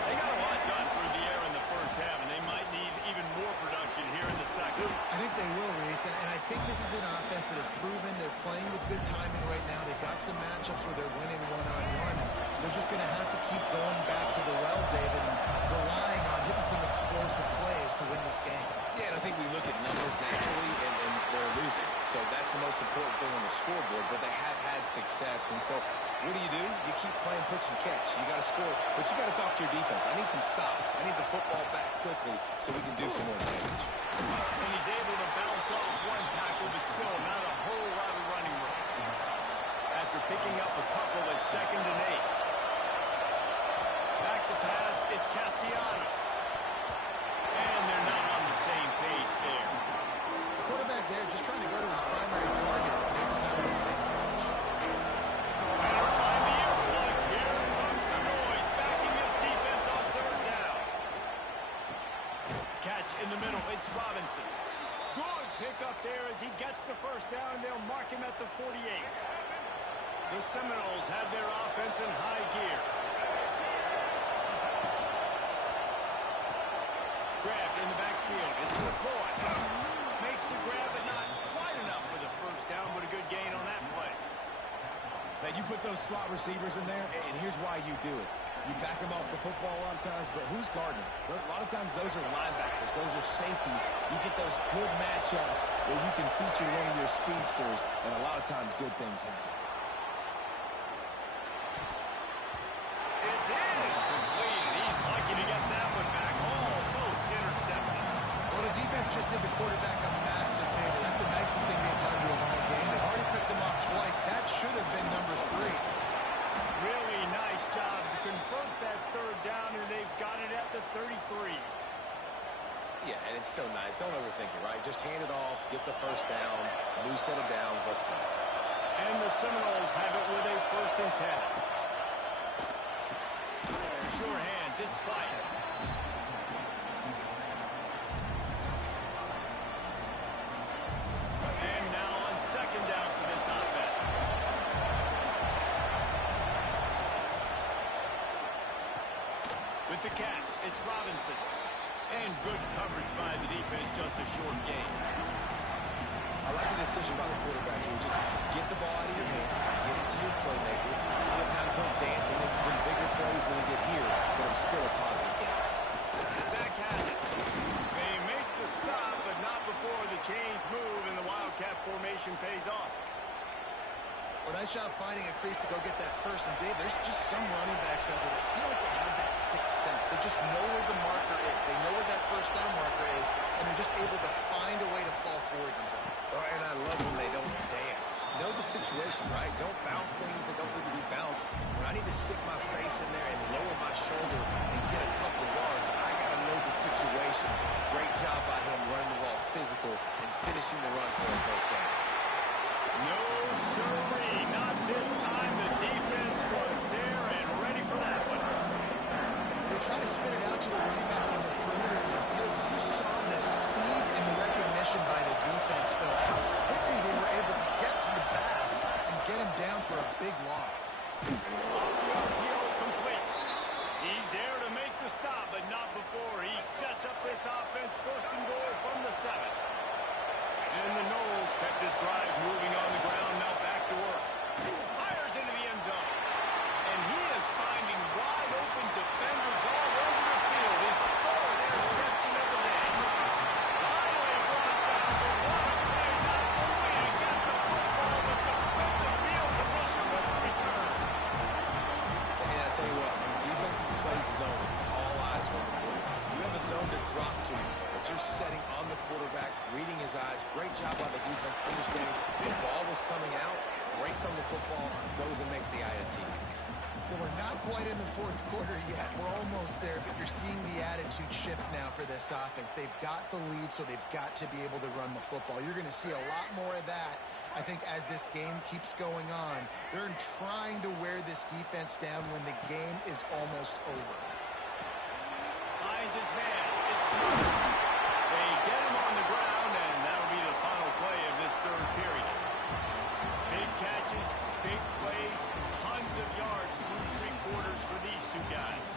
They got a lot done through the air in the first half, and they might need even more production here in the second. I think they will, Reese, and I think this is an offense that has proven they're playing with good timing right now. They've got some matchups where they're winning one-on-one. They're just going to have to keep going back to the well, David, and relying on hitting some explosive plays to win this game. Yeah, and I think we look at success. And so what do? You keep playing pitch and catch. You got to score, but you got to talk to your defense. I need some stops. I need the football back quickly so we can do some more damage. And he's able to bounce off one tackle, but still not a whole lot of running room. After picking up a couple at 2nd and 8. Back to pass, it's Castellanos. And they're not on the same page there. The quarterback there just trying to go to his primary target. They're just not on the same page. Better find the airport. Here comes the noise, backing this defense on 3rd down. Catch in the middle, it's Robinson. Good pick up there as he gets the 1st down, and they'll mark him at the 48. The Seminoles have their offense in high gear. Grab in the backfield. It's McCoy. Makes the grab, but not quite enough for the 1st down, but a good gain on that play. Now, you put those slot receivers in there, and here's why you do it. You back them off the football a lot of times, but who's guarding them? A lot of times those are linebackers. Those are safeties. You get those good matchups where you can feature one of your speedsters, and a lot of times good things happen. It's incomplete. He's lucky to get that one back. Almost intercepted. Well, the defense just did the quarterback a massive favor. That's the nicest thing they've done to him all game. They've already picked him off twice. That should have been number 3. Really nice job to convert that 3rd down, and they've got it at the 33. Yeah, and it's so nice. Don't overthink it, right? Just hand it off, get the 1st down, new set of downs, let's go. And the Seminoles have it with a 1st and 10. Sure hands, it's Spike. And now on 2nd down for this offense. With the catch, it's Robinson. And good coverage by the defense, just a short gain. I like the decision by the quarterback here. Just get the ball out of your hands, get it to your playmaker. A lot of times he'll dance and make even bigger plays than he did here, but it was still a positive game. Back has it. They make the stop, but not before the chains move and the Wildcat formation pays off. Well, nice job finding a crease to go get that 1st. And, Dave, there's just some running backs out there that feel like they have that 6th sense. They just know where the marker is. They know where that 1st down marker is, and they're just able to find a way to fall forward and go. And I love when they don't dance. Know the situation, right? Don't bounce things that don't need to be bounced. When I need to stick my face in there and lower my shoulder and get a couple yards, I got to know the situation. Great job by him running the ball physical and finishing the run for a 1st down. No, sirree, not this time. The defense was there and ready for that one. They try to spit it out to the running back on the perimeter of the field. You saw the speed and recognition by the defense, though. How quickly they were able to get to the back and get him down for a big loss. Off the RPO complete. He's there to make the stop, but not before he sets up this offense 1st and goal from the 7. And the Noles kept this drive moving on the ground, now back to work. Fires into the end zone. And he is finding wide open defenders all over the field. His 3rd interception of the day. Finally brought down, but what a play, not only to get the football, but to put the field position with the return. And I tell you what, when defenses play zone, all eyes are on the quarterback. You have a zone to drop to, but you're setting on the quarterback, reading his eyes. Great job by the defense, understanding the ball was coming out, breaks on the football, goes and makes the INT. Well, we're not quite in the 4th quarter yet. We're almost there, but you're seeing the attitude shift now for this offense. They've got the lead, so they've got to be able to run the football. You're going to see a lot more of that, I think, as this game keeps going on. They're trying to wear this defense down when the game is almost over. Finds his man. It's Smith. They get him on the ground, and that'll be the final play of this 3rd period. Big catches, big plays, tons of yards through 3 quarters for these 2 guys.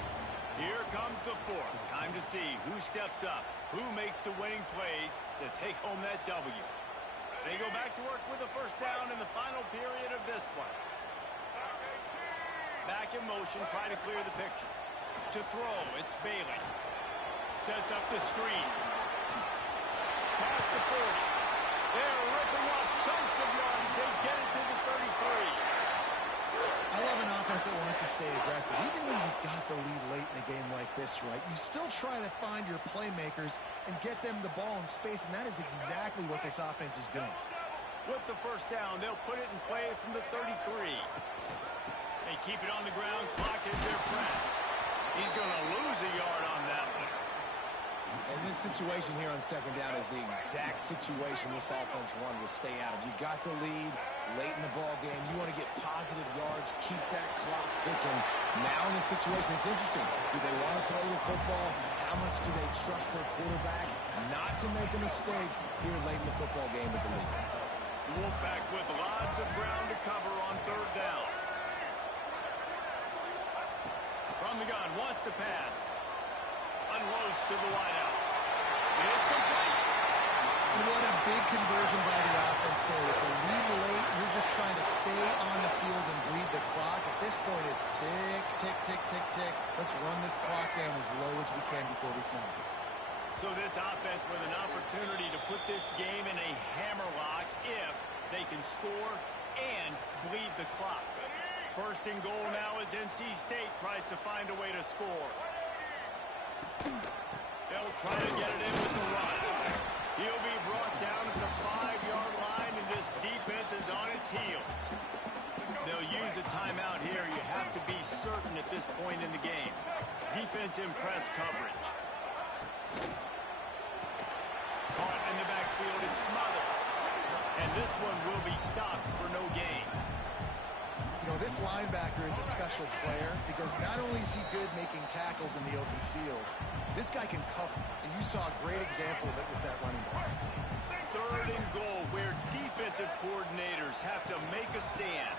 Here comes the 4th. Time to see who steps up, who makes the winning plays to take home that W. They go back to work with a 1st down in the final period of this one. Back in motion, trying to clear the picture. To throw, it's Bailey. Sets up the screen. Past the 40. They're ripping off chunks of yards. They get it to the 33. aggressive. Even when you've got the lead late in a game like this, right, you still try to find your playmakers and get them the ball in space, and that is exactly what this offense is doing. With the first down, they'll put it in play from the 33. They keep it on the ground. Clock is their friend. He's going to lose a yard on that one. And this situation here on second down is the exact situation this offense wanted to stay out of. You got the lead late in the ball game. You want to get positive yards, keep that clock ticking. Now in this situation, it's interesting. Do they want to throw the football? How much do they trust their quarterback not to make a mistake here late in the football game with the lead? Wolfpack with lots of ground to cover on third down. From the gun, wants to pass. Unloads to the wideout. And it's complete. What a big conversion by the offense there. With the lead late, you're just trying to stay on the field and bleed the clock. At this point, it's tick, tick, tick, tick, tick. Let's run this clock down as low as we can before we snap it. So this offense with an opportunity to put this game in a hammerlock if they can score and bleed the clock. First and goal now as NC State tries to find a way to score. They'll try to get it in with the run. He'll be brought down at the 5-yard line, and this defense is on its heels. They'll use a timeout here. You have to be certain at this point in the game. Defense in press coverage. Caught in the backfield, it smothers. And this one will be stopped for no gain. You know, this linebacker is a special player because not only is he good making tackles in the open field, this guy can cover. And you saw a great example of it with that running back. Third and goal, where defensive coordinators have to make a stand.